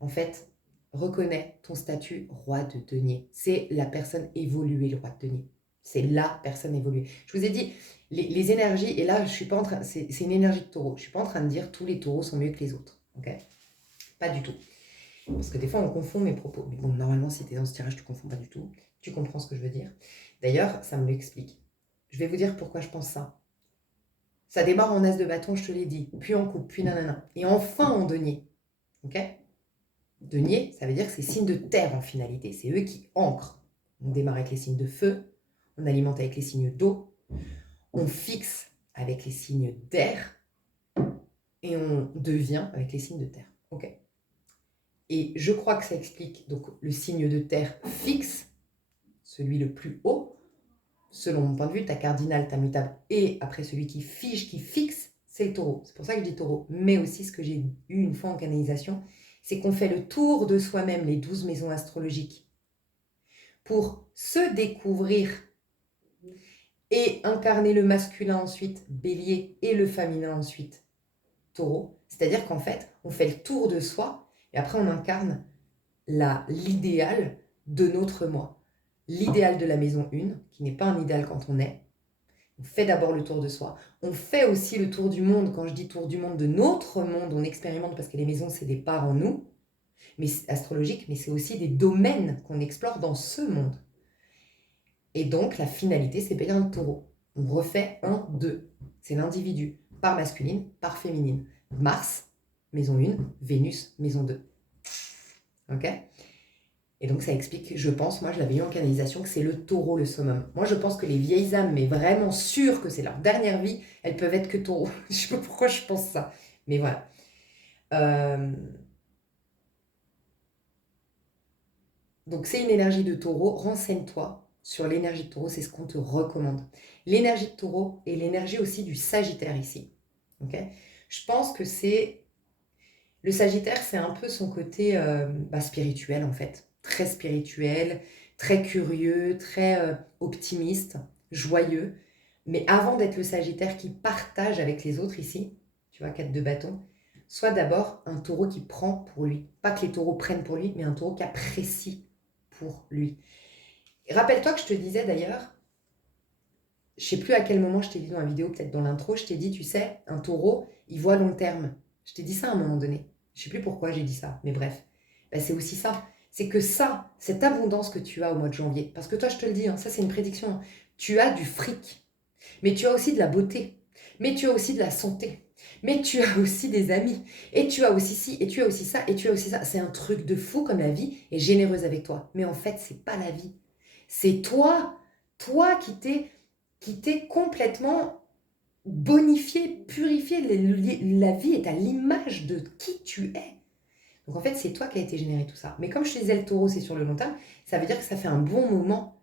En fait, reconnais ton statut roi de denier. C'est la personne évoluée, le roi de denier. C'est la personne évoluée. Je vous ai dit, les énergies, et là, je suis pas en train, c'est une énergie de taureau. Je suis pas en train de dire tous les taureaux sont mieux que les autres. Ok? Pas du tout. Parce que des fois, on confond mes propos. Mais bon, normalement, si tu es dans ce tirage, tu ne confonds pas du tout. Tu comprends ce que je veux dire. D'ailleurs, ça me l'explique. Je vais vous dire pourquoi je pense ça. Ça démarre en as de bâton, je te l'ai dit. Puis en coupe, puis nanana. Et enfin en denier. Ok? Denier, ça veut dire que c'est signe de terre en finalité. C'est eux qui ancrent. On démarre avec les signes de feu. On alimente avec les signes d'eau. On fixe avec les signes d'air. Et on devient avec les signes de terre. Ok? Et je crois que ça explique donc le signe de terre fixe, celui le plus haut. Selon mon point de vue, ta cardinale, ta mutable, et après celui qui fige, qui fixe, c'est le taureau. C'est pour ça que je dis taureau. Mais aussi, ce que j'ai eu une fois en canalisation, c'est qu'on fait le tour de soi-même, les 12 maisons astrologiques, pour se découvrir et incarner le masculin ensuite, bélier, et le féminin ensuite, taureau. C'est-à-dire qu'en fait, on fait le tour de soi, et après on incarne l'idéal de notre moi. L'idéal de la maison 1, qui n'est pas un idéal quand on est. On fait d'abord le tour de soi. On fait aussi le tour du monde. Quand je dis tour du monde, de notre monde, on expérimente parce que les maisons, c'est des parts en nous, mais astrologiques, mais c'est aussi des domaines qu'on explore dans ce monde. Et donc, la finalité, c'est bien le taureau. On refait 1, 2. C'est l'individu, part masculine, part féminine. Mars, maison 1, Vénus, maison 2. Ok ? Et donc ça explique, je pense, moi je l'avais eu en canalisation, que c'est le taureau le summum. Moi je pense que les vieilles âmes, mais vraiment sûres que c'est leur dernière vie, elles peuvent être que taureau. Je sais pas pourquoi je pense ça. Mais voilà. Donc c'est une énergie de taureau. Renseigne-toi sur l'énergie de taureau, c'est ce qu'on te recommande. L'énergie de taureau et l'énergie aussi du sagittaire ici. Okay, je pense que c'est... Le sagittaire, c'est un peu son côté spirituel en fait. Très spirituel, très curieux, très optimiste, joyeux. Mais avant d'être le sagittaire qui partage avec les autres ici, tu vois, 4 de bâton, sois d'abord un taureau qui prend pour lui. Pas que les taureaux prennent pour lui, mais un taureau qui apprécie pour lui. Et rappelle-toi que je te disais d'ailleurs, je ne sais plus à quel moment je t'ai dit dans la vidéo, peut-être dans l'intro, je t'ai dit, tu sais, un taureau, il voit long terme. Je t'ai dit ça à un moment donné. Je ne sais plus pourquoi j'ai dit ça, mais bref. Ben, c'est aussi ça. C'est que ça, cette abondance que tu as au mois de janvier, parce que toi, je te le dis, hein, ça c'est une prédiction, hein, tu as du fric, mais tu as aussi de la beauté, mais tu as aussi de la santé, mais tu as aussi des amis, et tu as aussi ci, et tu as aussi ça, et tu as aussi ça. C'est un truc de fou comme la vie est généreuse avec toi. Mais en fait, c'est pas la vie. C'est toi qui t'es complètement bonifié, purifié. La vie est à l'image de qui tu es. Donc en fait, c'est toi qui as été généré tout ça. Mais comme je te disais, le taureau, c'est sur le long terme, ça veut dire que ça fait un bon moment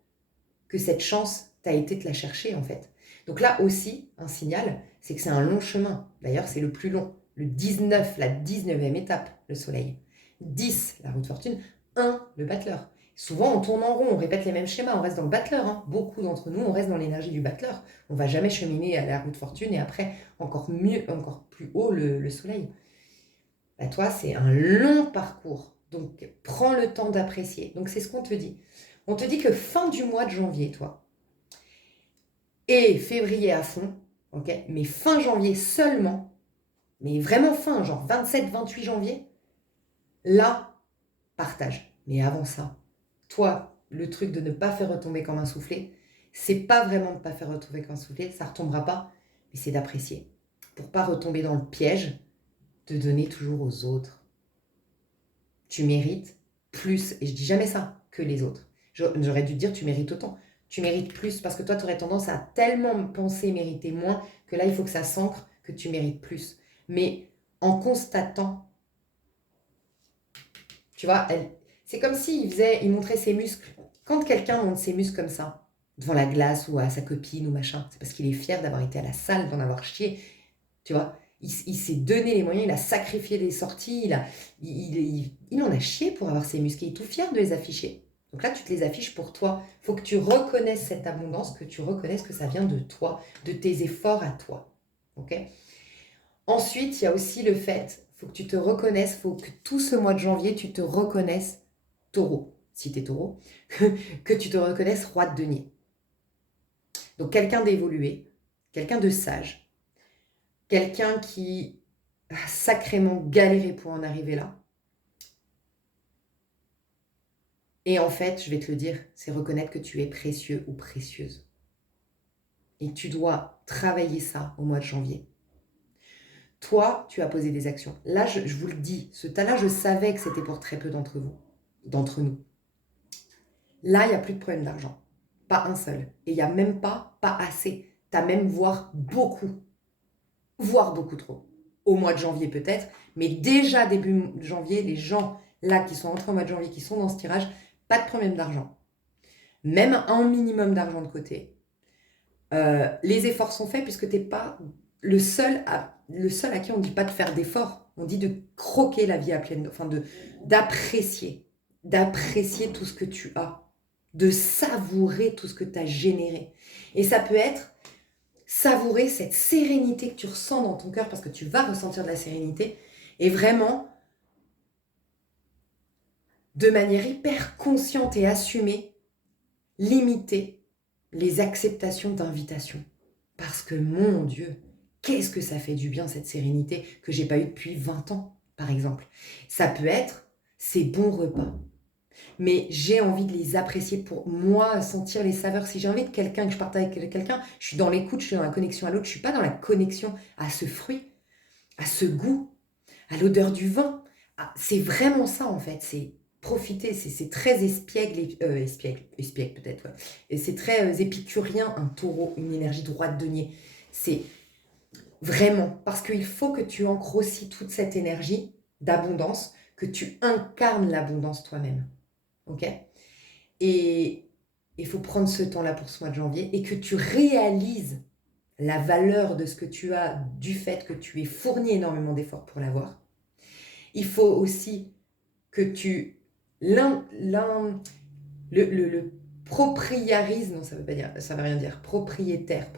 que cette chance t'a été de la chercher en fait. Donc là aussi, un signal, c'est que c'est un long chemin. D'ailleurs, c'est le plus long. Le 19, la 19e étape, le soleil. 10, la roue de fortune. 1, le battleur. Souvent, on tourne en rond, on répète les mêmes schémas, on reste dans le battleur. Hein. Beaucoup d'entre nous, on reste dans l'énergie du battleur. On ne va jamais cheminer à la roue de fortune et après, encore mieux, encore plus haut, le soleil. Bah, toi, c'est un long parcours. Donc, prends le temps d'apprécier. Donc, c'est ce qu'on te dit. On te dit que fin du mois de janvier, toi, et février à fond, ok, mais fin janvier seulement, mais vraiment fin, genre 27-28 janvier, là, partage. Mais avant ça, toi, le truc de ne pas faire retomber comme un soufflet, c'est pas vraiment de ne pas faire retomber comme un soufflet, ça retombera pas, mais c'est d'apprécier. Pour pas retomber dans le piège de donner toujours aux autres. Tu mérites plus, et je dis jamais ça, que les autres. J'aurais dû te dire tu mérites autant. Tu mérites plus parce que toi, tu aurais tendance à tellement penser mériter moins que là, il faut que ça s'ancre que tu mérites plus. Mais en constatant, tu vois, c'est comme s'il il montrait ses muscles. Quand quelqu'un montre ses muscles comme ça, devant la glace ou à sa copine ou machin, c'est parce qu'il est fier d'avoir été à la salle, d'en avoir chié. Tu vois, il s'est donné les moyens, il a sacrifié des sorties, il en a chié pour avoir ses muscles. Il est tout fier de les afficher. Donc là, tu te les affiches pour toi. Il faut que tu reconnaisses cette abondance, que tu reconnaisses que ça vient de toi, de tes efforts à toi. Ok ? Ensuite, il y a aussi le fait, il faut que tu te reconnaisses, il faut que tout ce mois de janvier, tu te reconnaisses taureau, si tu es taureau, que tu te reconnaisses roi de denier. Donc quelqu'un d'évolué, quelqu'un de sage, quelqu'un qui a sacrément galéré pour en arriver là. Et en fait, je vais te le dire, c'est reconnaître que tu es précieux ou précieuse. Et tu dois travailler ça au mois de janvier. Toi, tu as posé des actions. Là, je vous le dis, ce tas-là, je savais que c'était pour très peu d'entre nous. Là, il n'y a plus de problème d'argent. Pas un seul. Et il n'y a même pas assez. Tu as même voire beaucoup trop. Au mois de janvier peut-être, mais déjà début janvier, les gens là qui sont entrés au mois de janvier, qui sont dans ce tirage, pas de problème d'argent. Même un minimum d'argent de côté. Les efforts sont faits puisque tu n'es pas le seul à qui on ne dit pas de faire d'efforts. On dit de croquer la vie à pleine, enfin d'apprécier tout ce que tu as, de savourer tout ce que tu as généré. Et ça peut être savourer cette sérénité que tu ressens dans ton cœur, parce que tu vas ressentir de la sérénité, et vraiment, de manière hyper consciente et assumée, limiter les acceptations d'invitation. Parce que, mon Dieu, qu'est-ce que ça fait du bien, cette sérénité que j'ai pas eue depuis 20 ans, par exemple. Ça peut être ces bons repas. Mais j'ai envie de les apprécier pour moi, sentir les saveurs. Si j'invite quelqu'un, que je partage avec quelqu'un, je suis dans l'écoute, je suis dans la connexion à l'autre, je ne suis pas dans la connexion à ce fruit, à ce goût, à l'odeur du vin. Ah, c'est vraiment ça en fait, c'est profiter, c'est très espiègle peut-être, ouais. Et c'est très épicurien, un taureau, une énergie droite denier. C'est vraiment, parce qu'il faut que tu ancres aussi toute cette énergie d'abondance, que tu incarnes l'abondance toi-même. Ok ? Et il faut prendre ce temps-là pour ce mois de janvier et que tu réalises la valeur de ce que tu as du fait que tu aies fourni énormément d'efforts pour l'avoir. Il faut aussi que tu le propriarisme, non, ça veut rien dire, propriétaire,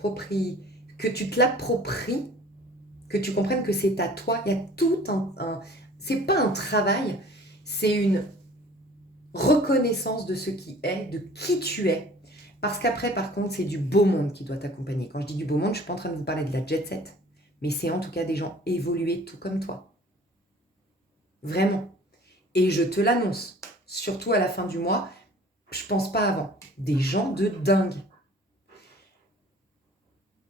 que tu te l'appropries, que tu comprennes que c'est à toi. Il y a tout c'est pas un travail, c'est une reconnaissance de ce qui est, de qui tu es. Parce qu'après, par contre, c'est du beau monde qui doit t'accompagner. Quand je dis du beau monde, je ne suis pas en train de vous parler de la jet set, mais c'est en tout cas des gens évolués tout comme toi. Vraiment. Et je te l'annonce, surtout à la fin du mois, je pense pas avant. Des gens de dingue.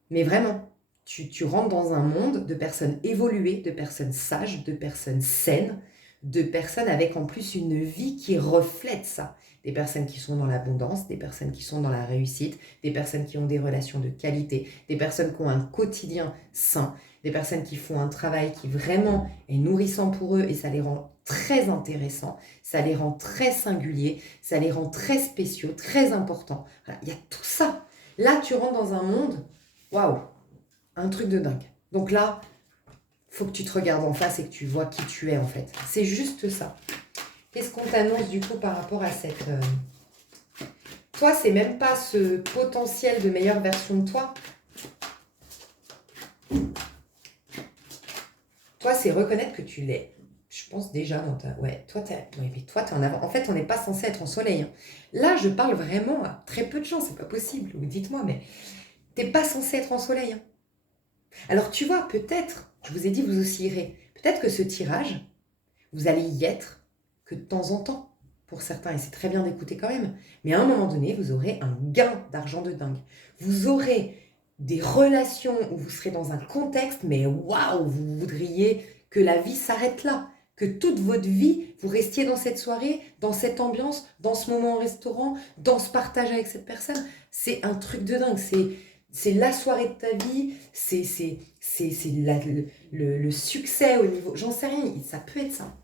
Mais vraiment, tu rentres dans un monde de personnes évoluées, de personnes sages, de personnes saines, de personnes avec en plus une vie qui reflète ça. Des personnes qui sont dans l'abondance, des personnes qui sont dans la réussite, des personnes qui ont des relations de qualité, des personnes qui ont un quotidien sain, des personnes qui font un travail qui vraiment est nourrissant pour eux et ça les rend très intéressants, ça les rend très singuliers, ça les rend très spéciaux, très importants. Voilà, il y a tout ça. Là, tu rentres dans un monde, waouh, un truc de dingue. Donc là, faut que tu te regardes en face et que tu vois qui tu es en fait. C'est juste ça. Qu'est-ce qu'on t'annonce du coup par rapport à cette... Toi, c'est même pas ce potentiel de meilleure version de toi. Toi, c'est reconnaître que tu l'es. Je pense déjà dans ta... Ouais, toi, t'es en avant. En fait, on n'est pas censé être en soleil. Hein. Là, je parle vraiment à très peu de gens. C'est pas possible. Dites-moi, mais t'es pas censé être en soleil. Hein. Alors, tu vois, peut-être, je vous ai dit, vous oscillerez. Peut-être que ce tirage, vous allez y être que de temps en temps, pour certains, et c'est très bien d'écouter quand même. Mais à un moment donné, vous aurez un gain d'argent de dingue. Vous aurez des relations où vous serez dans un contexte, mais waouh, vous voudriez que la vie s'arrête là. Que toute votre vie, vous restiez dans cette soirée, dans cette ambiance, dans ce moment au restaurant, dans ce partage avec cette personne. C'est un truc de dingue. C'est la soirée de ta vie, c'est le succès au niveau... J'en sais rien, ça peut être ça.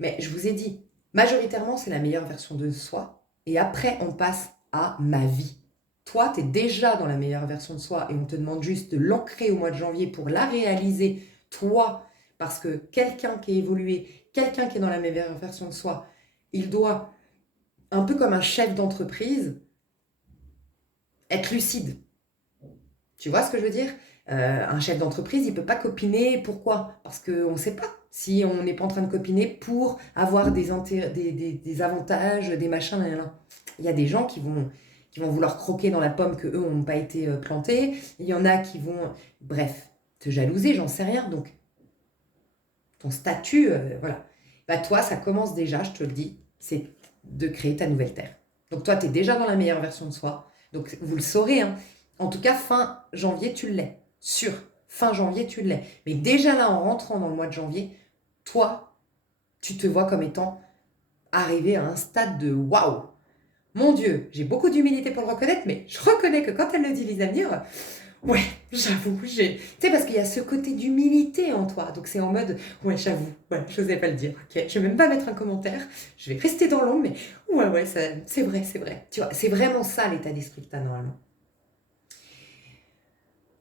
Mais je vous ai dit, majoritairement, c'est la meilleure version de soi. Et après, on passe à ma vie. Toi, tu es déjà dans la meilleure version de soi et on te demande juste de l'ancrer au mois de janvier pour la réaliser, toi, parce que quelqu'un qui est évolué, quelqu'un qui est dans la meilleure version de soi, il doit, un peu comme un chef d'entreprise, être lucide. Tu vois ce que je veux dire ? Un chef d'entreprise, il ne peut pas copiner. Pourquoi ? Parce qu'on ne sait pas si on n'est pas en train de copiner pour avoir des avantages, des machins. Il y a des gens qui vont qui vont vouloir croquer dans la pomme que eux n'ont pas été plantés. Il y en a qui vont, bref, te jalouser, j'en sais rien. Donc, ton statut, voilà. Bah, toi, ça commence déjà, je te le dis, c'est de créer ta nouvelle terre. Donc, toi, tu es déjà dans la meilleure version de soi. Donc, vous le saurez, hein. En tout cas, fin janvier, tu l'es. Sûr, fin janvier, tu l'es. Mais déjà là, en rentrant dans le mois de janvier, toi, tu te vois comme étant arrivé à un stade de waouh. Mon Dieu, j'ai beaucoup d'humilité pour le reconnaître, mais je reconnais que quand elle le dit, Lisa Mire, ouais, j'avoue, tu sais, parce qu'il y a ce côté d'humilité en toi. Donc c'est en mode, ouais, j'avoue, ouais, je n'osais pas le dire. Ok, je vais même pas mettre un commentaire, je vais rester dans l'ombre, mais ouais, c'est vrai, c'est vrai. Tu vois, c'est vraiment ça l'état d'esprit que tu as normalement.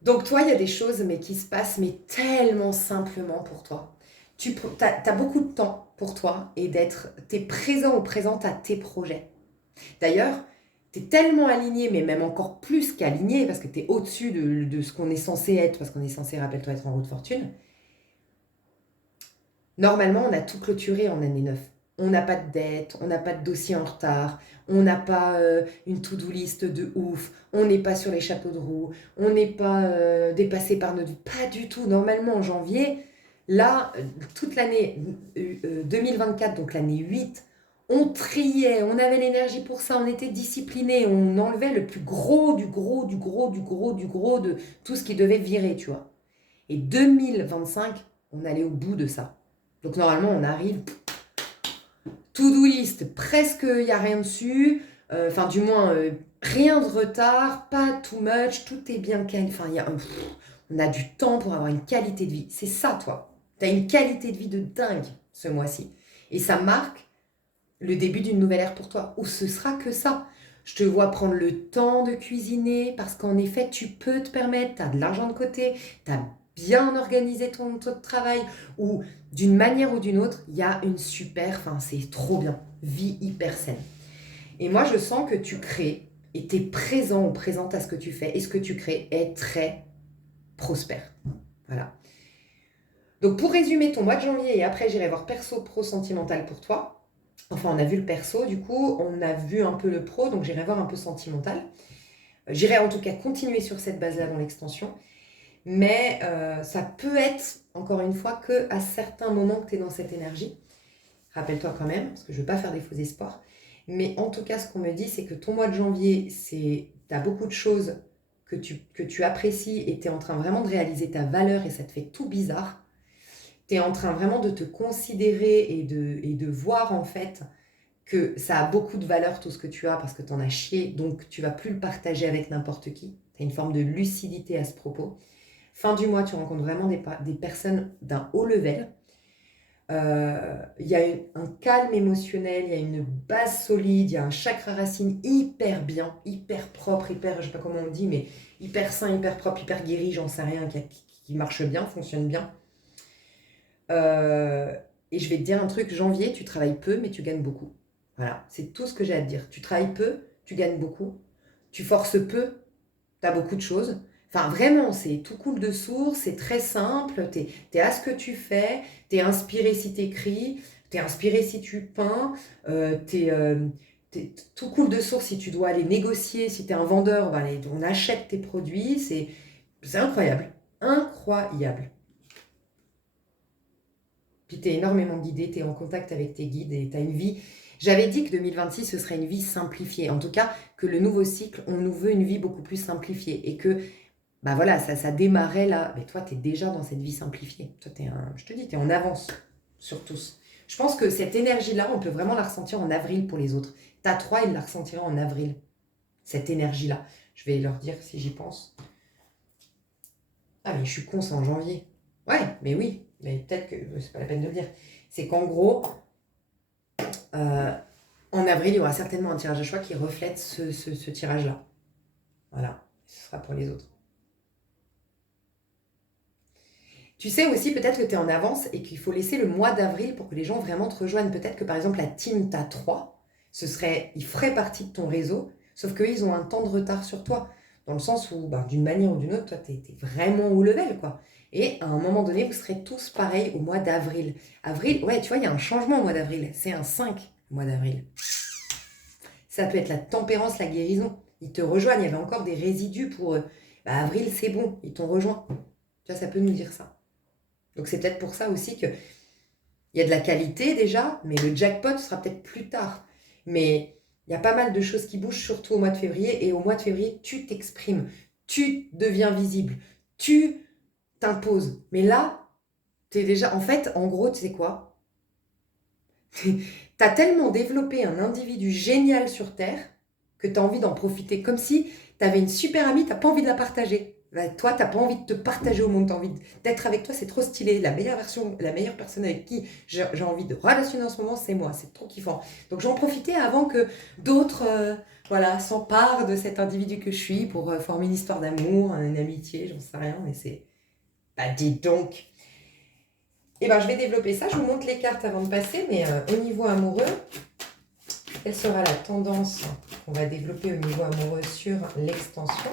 Donc toi, il y a des choses mais qui se passent mais tellement simplement pour toi. Tu as beaucoup de temps pour toi et t'es présent ou présente à tes projets. D'ailleurs, tu es tellement aligné, mais même encore plus qu'aligné, parce que tu es au-dessus de ce qu'on est censé être, parce qu'on est censé, rappelle-toi, être en roue de fortune. Normalement, on a tout clôturé en année 9. On n'a pas de dette, on n'a pas de dossier en retard, on n'a pas une to-do list de ouf, on n'est pas sur les chapeaux de roue, on n'est pas dépassé par notre vie. Pas du tout. Normalement, en janvier, là, toute l'année 2024, donc l'année 8, on triait, on avait l'énergie pour ça, on était discipliné, on enlevait le plus gros du gros, du gros, du gros, du gros de tout ce qui devait virer, tu vois. Et 2025, on allait au bout de ça. Donc normalement, on arrive, to-do list, presque il n'y a rien dessus, enfin du moins, rien de retard, pas too much, tout est bien calme, enfin on a du temps pour avoir une qualité de vie. C'est ça, toi. Tu as une qualité de vie de dingue ce mois-ci. Et ça marque le début d'une nouvelle ère pour toi, où ce sera que ça. Je te vois prendre le temps de cuisiner, parce qu'en effet, tu peux te permettre, tu as de l'argent de côté, tu as bien organisé ton travail, ou d'une manière ou d'une autre, il y a une super, enfin c'est trop bien, vie hyper saine. Et moi, je sens que tu crées, et tu es présent ou présente à ce que tu fais, et ce que tu crées est très prospère. Voilà. Donc pour résumer ton mois de janvier, et après j'irai voir perso, pro, sentimental pour toi. Enfin, on a vu le perso, du coup, on a vu un peu le pro, donc j'irai voir un peu sentimental. J'irai en tout cas continuer sur cette base-là dans l'extension. Mais ça peut être, encore une fois, qu'à certains moments que tu es dans cette énergie. Rappelle-toi quand même, parce que je ne veux pas faire des faux espoirs. Mais en tout cas, ce qu'on me dit, c'est que ton mois de janvier, tu as beaucoup de choses que tu apprécies et tu es en train vraiment de réaliser ta valeur et ça te fait tout bizarre. Tu es en train vraiment de te considérer et de voir en fait que ça a beaucoup de valeur tout ce que tu as parce que tu en as chié, donc tu vas plus le partager avec n'importe qui. Tu as une forme de lucidité à ce propos. Fin du mois, tu rencontres vraiment des personnes d'un haut level. Il y a un calme émotionnel, il y a une base solide, il y a un chakra racine hyper bien, hyper propre, hyper, je ne sais pas comment on dit, mais hyper sain, hyper propre, hyper guéri, j'en sais rien, qui marche bien, fonctionne bien. Et je vais te dire un truc, janvier, tu travailles peu, mais tu gagnes beaucoup. Voilà, c'est tout ce que j'ai à te dire. Tu travailles peu, tu gagnes beaucoup. Tu forces peu, tu as beaucoup de choses. Enfin, vraiment, c'est tout coule de source, c'est très simple. Tu es à ce que tu fais, tu es inspiré si tu écris, tu es inspiré si tu peins, tout coule de source si tu dois aller négocier, si tu es un vendeur, ben, on achète tes produits. C'est incroyable. Incroyable. Puis tu es énormément guidé, tu es en contact avec tes guides et tu as une vie. J'avais dit que 2026, ce serait une vie simplifiée. En tout cas, que le nouveau cycle, on nous veut une vie beaucoup plus simplifiée. Et que, bah voilà, ça démarrait là. Mais toi, tu es déjà dans cette vie simplifiée. Toi, je te dis, tu es en avance sur tous. Je pense que cette énergie-là, on peut vraiment la ressentir en avril pour les autres. Ta 3, ils la ressentiront en avril. Cette énergie-là. Je vais leur dire si j'y pense. Ah, mais je suis con, c'est en janvier. Ouais, mais oui. Mais peut-être que c'est pas la peine de le dire. C'est qu'en gros, en avril, il y aura certainement un tirage de choix qui reflète ce tirage-là. Voilà, ce sera pour les autres. Tu sais aussi peut-être que tu es en avance et qu'il faut laisser le mois d'avril pour que les gens vraiment te rejoignent. Peut-être que par exemple la team TAS 3, ils feraient partie de ton réseau, sauf qu'eux, ils ont un temps de retard sur toi. Dans le sens où, ben, d'une manière ou d'une autre, toi, tu es vraiment au level, quoi. Et à un moment donné, vous serez tous pareils au mois d'avril. Avril, ouais, tu vois, il y a un changement au mois d'avril. C'est un 5, le mois d'avril. Ça peut être la tempérance, la guérison. Ils te rejoignent. Il y avait encore des résidus pour avril, c'est bon, ils t'ont rejoint. Tu vois, ça peut nous dire ça. Donc c'est peut-être pour ça aussi que il y a de la qualité déjà, mais le jackpot sera peut-être plus tard. Mais il y a pas mal de choses qui bougent, surtout au mois de février. Et au mois de février, tu t'exprimes, tu deviens visible, tu t'imposes. Mais là, t'es déjà... En fait, en gros, tu sais quoi? T'as tellement développé un individu génial sur Terre que t'as envie d'en profiter. Comme si t'avais une super amie, t'as pas envie de la partager. Bah, toi, t'as pas envie de te partager au monde, t'as envie d'être avec toi, c'est trop stylé. La meilleure version, la meilleure personne avec qui j'ai envie de relationner en ce moment, c'est moi. C'est trop kiffant. Donc j'en profitais avant que d'autres s'emparent de cet individu que je suis pour former une histoire d'amour, une amitié, j'en sais rien, mais c'est... Bah dis donc. Et ben je vais développer ça, je vous montre les cartes avant de passer, mais au niveau amoureux, quelle sera la tendance qu'on va développer au niveau amoureux sur l'extension?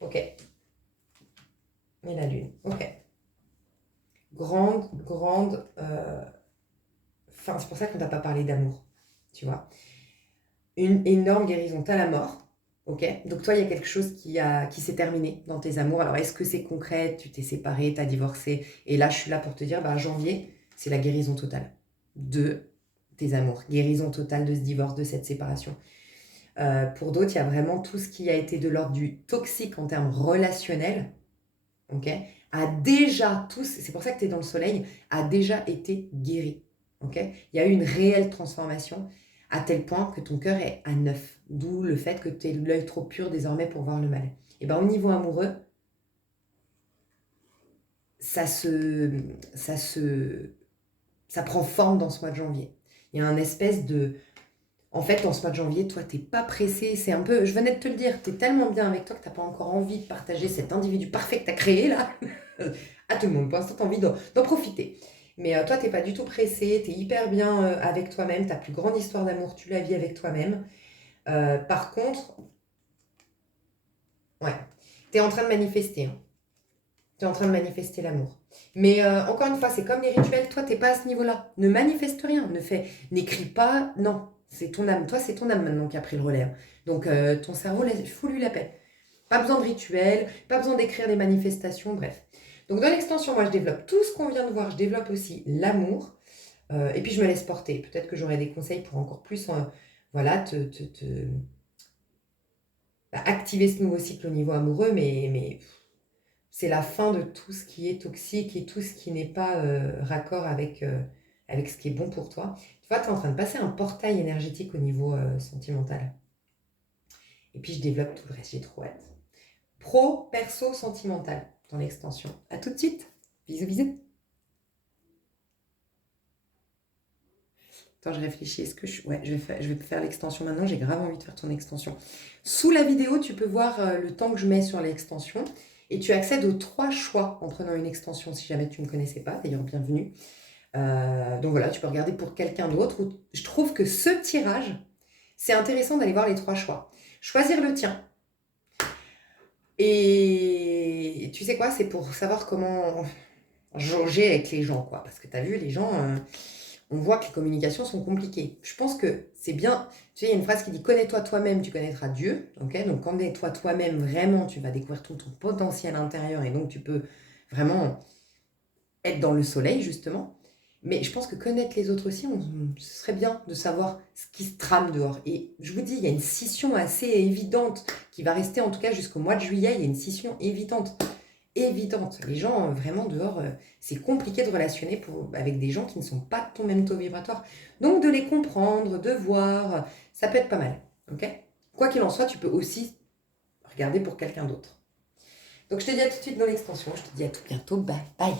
Ok. Et la lune. Ok. Grande. Enfin, c'est pour ça qu'on t'a pas parlé d'amour. Tu vois. Une énorme guérison. T'as la mort. Ok. Donc toi, il y a quelque chose qui s'est terminé dans tes amours. Alors, est-ce que c'est concret? Tu t'es séparé, t'as divorcé. Et là, je suis là pour te dire, janvier, c'est la guérison totale de tes amours. Guérison totale de ce divorce, de cette séparation. Pour d'autres, il y a vraiment tout ce qui a été de l'ordre du toxique en termes relationnels, ok, a déjà tous, c'est pour ça que tu es dans le soleil, a déjà été guéri. Ok, il y a eu une réelle transformation à tel point que ton cœur est à neuf. D'où le fait que tu aies l'œil trop pur désormais pour voir le mal. Et au niveau amoureux, ça prend forme dans ce mois de janvier. Il y a un espèce de... En fait, dans ce mois de janvier, toi, t'es pas pressé. C'est un peu, je venais de te le dire, t'es tellement bien avec toi que t'as pas encore envie de partager cet individu parfait que t'as créé là à tout le monde. Pour l'instant, t'as envie d'en profiter. Mais toi, t'es pas du tout pressé, t'es hyper bien avec toi-même. Ta plus grande histoire d'amour, tu la vis avec toi-même. Par contre, ouais, t'es en train de manifester. Hein. T'es en train de manifester l'amour. Mais encore une fois, c'est comme les rituels. Toi, t'es pas à ce niveau-là. Ne manifeste rien. N'écris pas. Non. C'est ton âme. Toi, c'est ton âme maintenant qui a pris le relais. Donc, ton cerveau, fous-lui la paix. Pas besoin de rituels, pas besoin d'écrire des manifestations, bref. Donc, dans l'extension, moi, je développe tout ce qu'on vient de voir. Je développe aussi l'amour. Et puis, je me laisse porter. Peut-être que j'aurai des conseils pour encore plus, activer ce nouveau cycle au niveau amoureux. Mais c'est la fin de tout ce qui est toxique et tout ce qui n'est pas raccord avec ce qui est bon pour toi. Tu vois, tu es en train de passer un portail énergétique au niveau sentimental. Et puis, je développe tout le reste, j'ai trop hâte. Pro, perso, sentimental dans l'extension. À tout de suite. Bisous, bisous. Attends, je réfléchis. Est-ce que je vais faire l'extension maintenant. J'ai grave envie de faire ton extension. Sous la vidéo, tu peux voir le temps que je mets sur l'extension. Et tu accèdes aux 3 choix en prenant une extension si jamais tu ne me connaissais pas. D'ailleurs, bienvenue. Donc voilà, tu peux regarder pour quelqu'un d'autre. Je trouve que ce tirage, c'est intéressant d'aller voir les 3 choix. Choisir le tien. Et tu sais quoi, c'est pour savoir comment jauger avec les gens, quoi. Parce que tu as vu, les gens, on voit que les communications sont compliquées. Je pense que c'est bien. Tu sais, il y a une phrase qui dit « Connais-toi toi-même, tu connaîtras Dieu ». Okay, donc, connais-toi toi-même, vraiment, tu vas découvrir tout ton potentiel intérieur et donc tu peux vraiment être dans le soleil, justement. Mais je pense que connaître les autres aussi, ce serait bien de savoir ce qui se trame dehors. Et je vous dis, il y a une scission assez évidente qui va rester en tout cas jusqu'au mois de juillet. Il y a une scission évidente. Les gens, vraiment, dehors, c'est compliqué de relationner avec des gens qui ne sont pas de ton même taux vibratoire. Donc, de les comprendre, de voir, ça peut être pas mal. Okay, quoi qu'il en soit, tu peux aussi regarder pour quelqu'un d'autre. Donc, je te dis à tout de suite dans l'extension. Je te dis à tout bientôt. Bye bye.